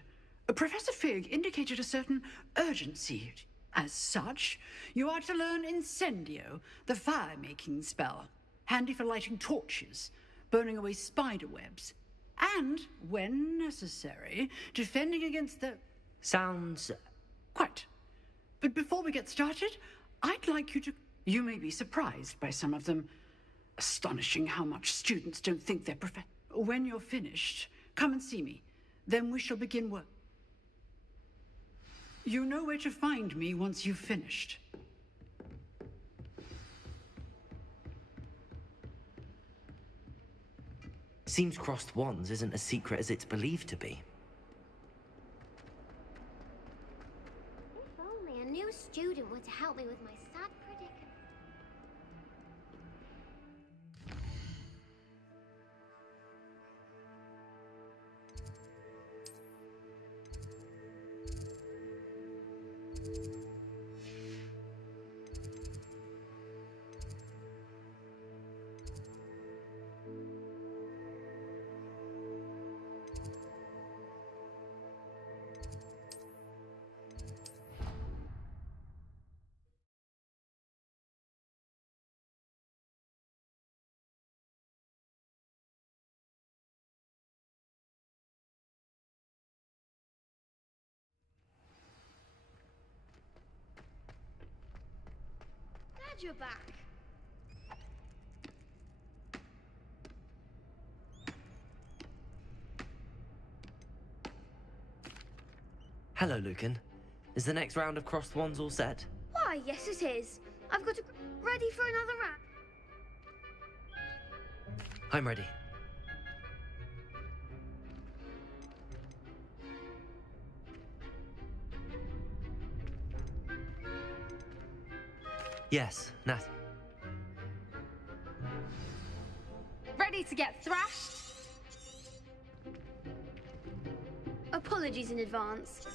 Professor Fig indicated a certain urgency. As such, you are to learn Incendio, the fire-making spell, handy for lighting torches, burning away spider webs, and, when necessary, defending against the... Sounds... Quite. But before we get started, I'd like you to... You may be surprised by some of them. Astonishing how much students don't think they're When you're finished, come and see me. Then we shall begin work. You know where to find me once you've finished. Seems crossed wands isn't as secret as it's believed to be. If only a new student were to help me with my sad predicament. glad you're back. Hello, Lucan. Is the next round of crossed wands all set? Why, yes it is. I've got to ready for another round. I'm ready. Yes, Nat. Ready to get thrashed? Apologies in advance.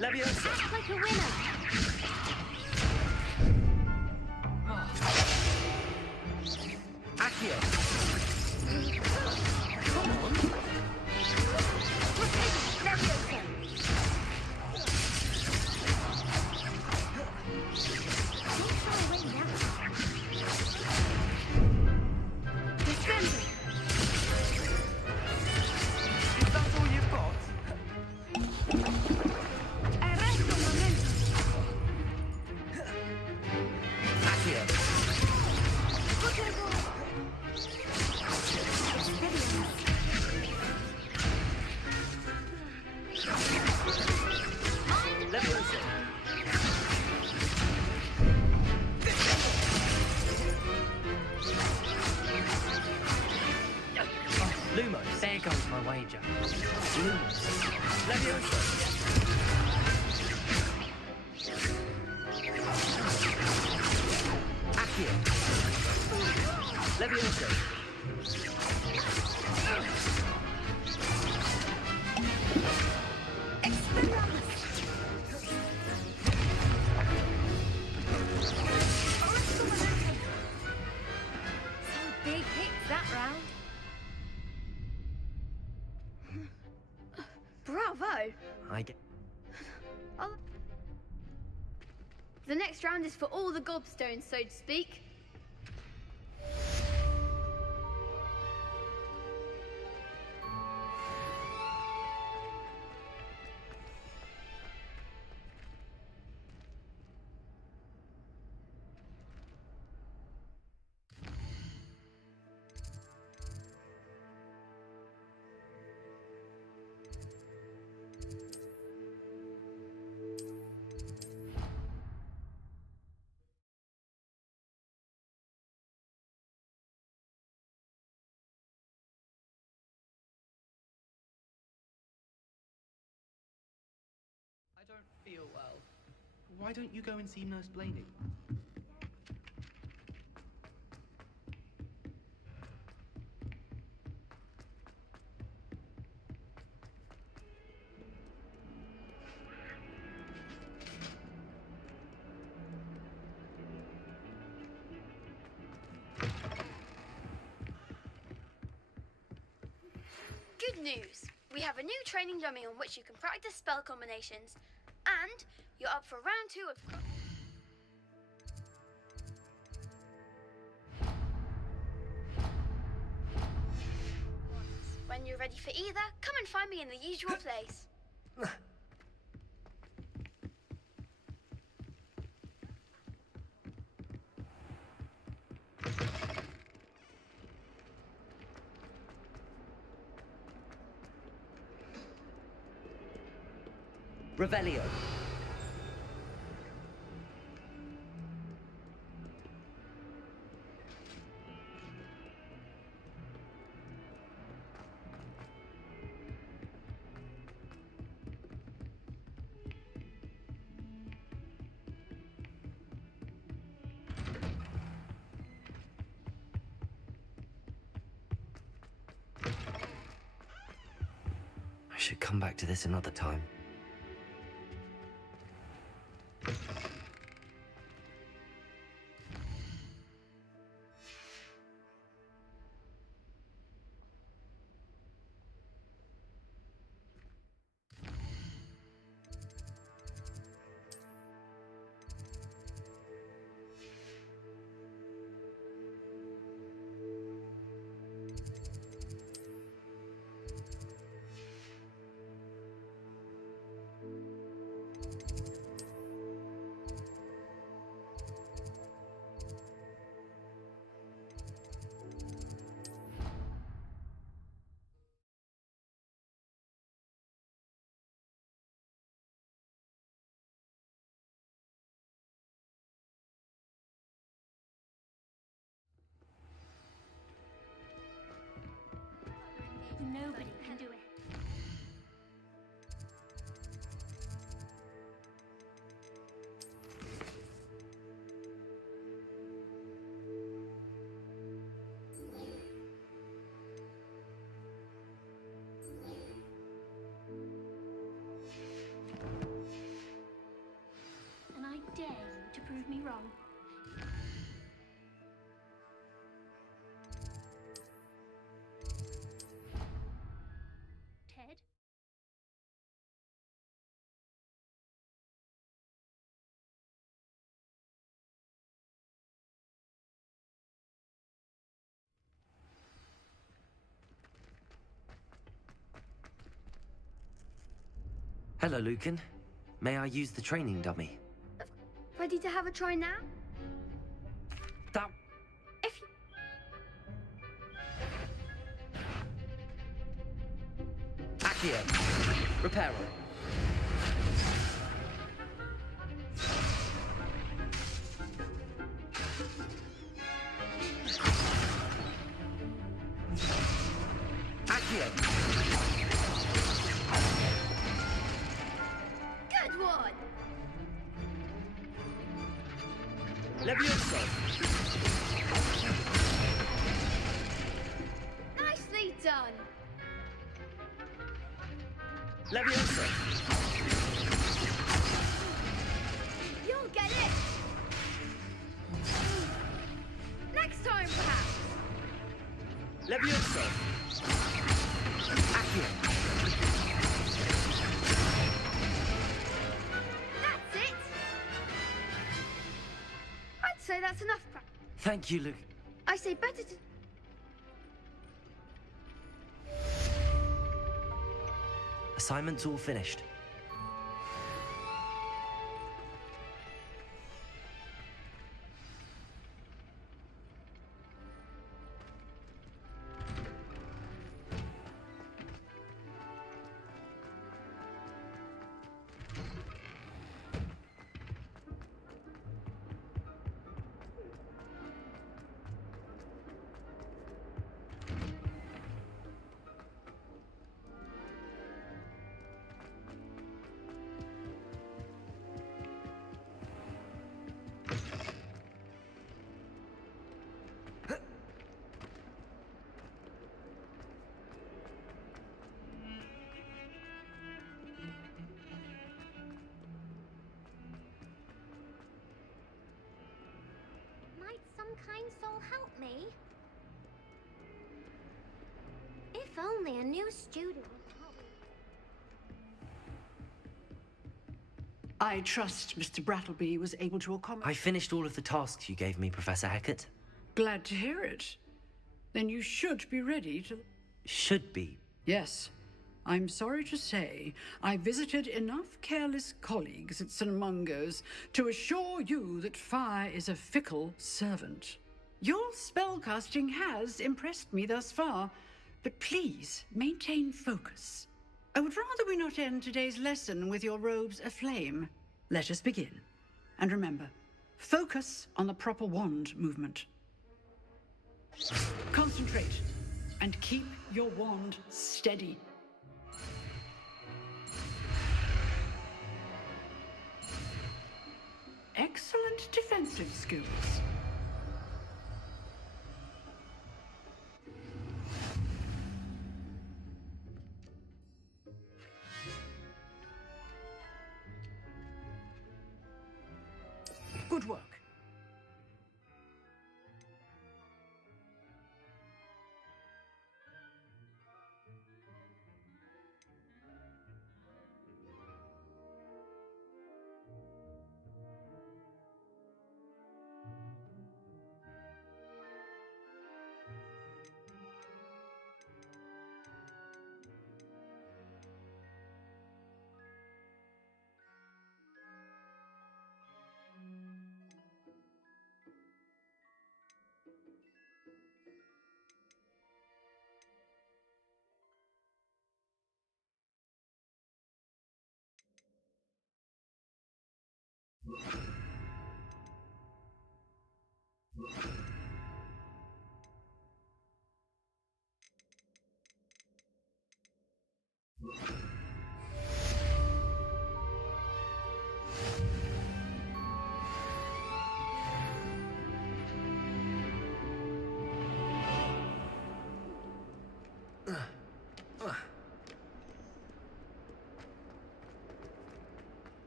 Leviosa! Act like a winner! Accio! Come on! Leviosa! Don't throw away now. Descendo! Is that all you've got? Arresto un momento! Accio! Potrebo... Leviosa! Lumos! There goes my wager. Lumos! Leviosa! Accio! Leviosa! Some big hits that round. Bravo! I get... I'll... The next round is for all the gobstones, so to speak. I don't feel well. Why don't you go and see Nurse Blaney? Good news! We have a new training dummy on which you can practice spell combinations. And you're up for round 2 of... When you're ready for either, come and find me in the usual place. Revelio! I should come back to this another time. Hello, Lucan. May I use the training dummy? Ready to have a try now? That... If you... Accio. Reparo. Accio. Good one! Levioso. Nicely done! Levioso. You'll get it! Next time, perhaps! Levioso. Accio. That's it! I'd say that's enough practice. Thank you, Luke. I say better to... Assignment's all finished. Might some kind soul help me? If only a new student would help me. I trust Mr. Brattleby was able to accommodate... I finished all of the tasks you gave me, Professor Hecat. Glad to hear it. Then you should be ready to... Should be. Yes. I'm sorry to say, I visited enough careless colleagues at St. Mungo's to assure you that fire is a fickle servant. Your spellcasting has impressed me thus far, but please maintain focus. I would rather we not end today's lesson with your robes aflame. Let us begin. And remember, focus on the proper wand movement. Concentrate and keep your wand steady. Excellent defensive skills. Good work.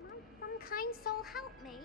Might some kind soul help me?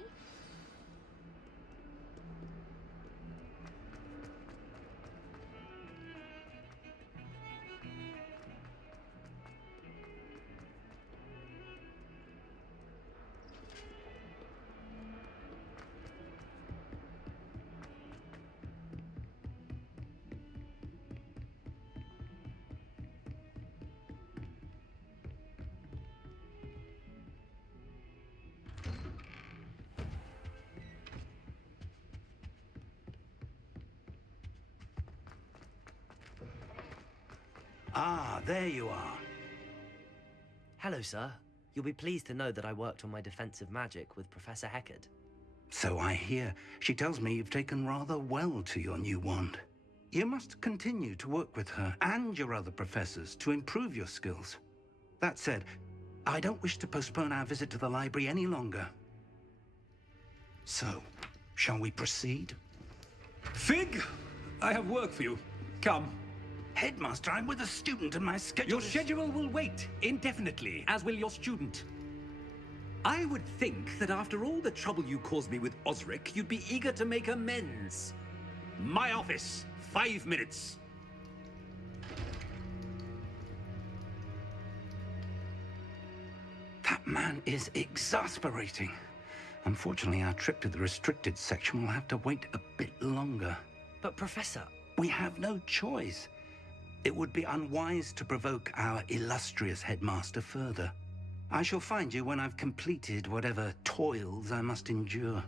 Ah, there you are. Hello, sir. You'll be pleased to know that I worked on my defensive magic with Professor Heckard. So I hear. She tells me you've taken rather well to your new wand. You must continue to work with her and your other professors to improve your skills. That said, I don't wish to postpone our visit to the library any longer. So, shall we proceed? Fig, I have work for you. Come. Headmaster, I'm with a student and my schedule Your schedule will wait indefinitely, as will your student. I would think that after all the trouble you caused me with Osric, you'd be eager to make amends. My office, 5 minutes. That man is exasperating. Unfortunately, our trip to the restricted section will have to wait a bit longer. But, Professor... We have no choice. It would be unwise to provoke our illustrious headmaster further. I shall find you when I've completed whatever toils I must endure.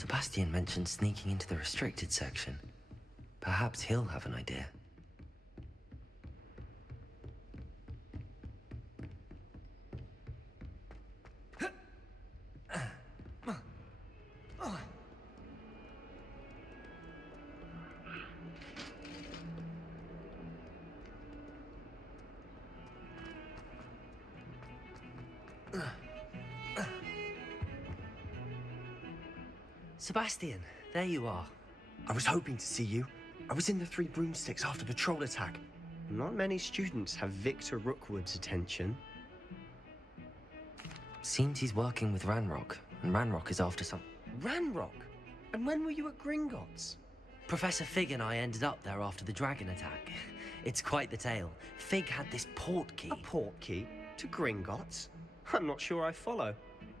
Sebastian mentioned sneaking into the restricted section. Perhaps he'll have an idea. Sebastian, there you are. I was hoping to see you. I was in the Three Broomsticks after the troll attack. Not many students have Victor Rookwood's attention. Seems he's working with Ranrock, and Ranrock is after some... Ranrock? And when were you at Gringotts? Professor Fig and I ended up there after the dragon attack. It's quite the tale. Fig had this port key. A port key? To Gringotts? I'm not sure I follow.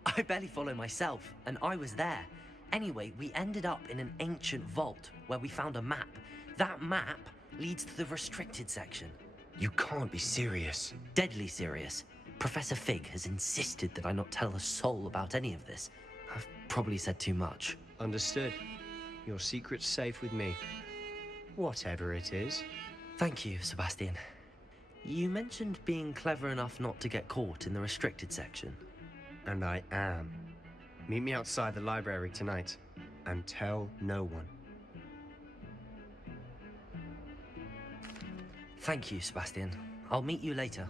I barely follow myself, and I was there. Anyway, we ended up in an ancient vault where we found a map. That map leads to the restricted section. You can't be serious. Deadly serious. Professor Fig has insisted that I not tell a soul about any of this. I've probably said too much. Understood. Your secret's safe with me. Whatever it is. Thank you, Sebastian. You mentioned being clever enough not to get caught in the restricted section. And I am. Meet me outside the library tonight, and tell no one. Thank you, Sebastian. I'll meet you later.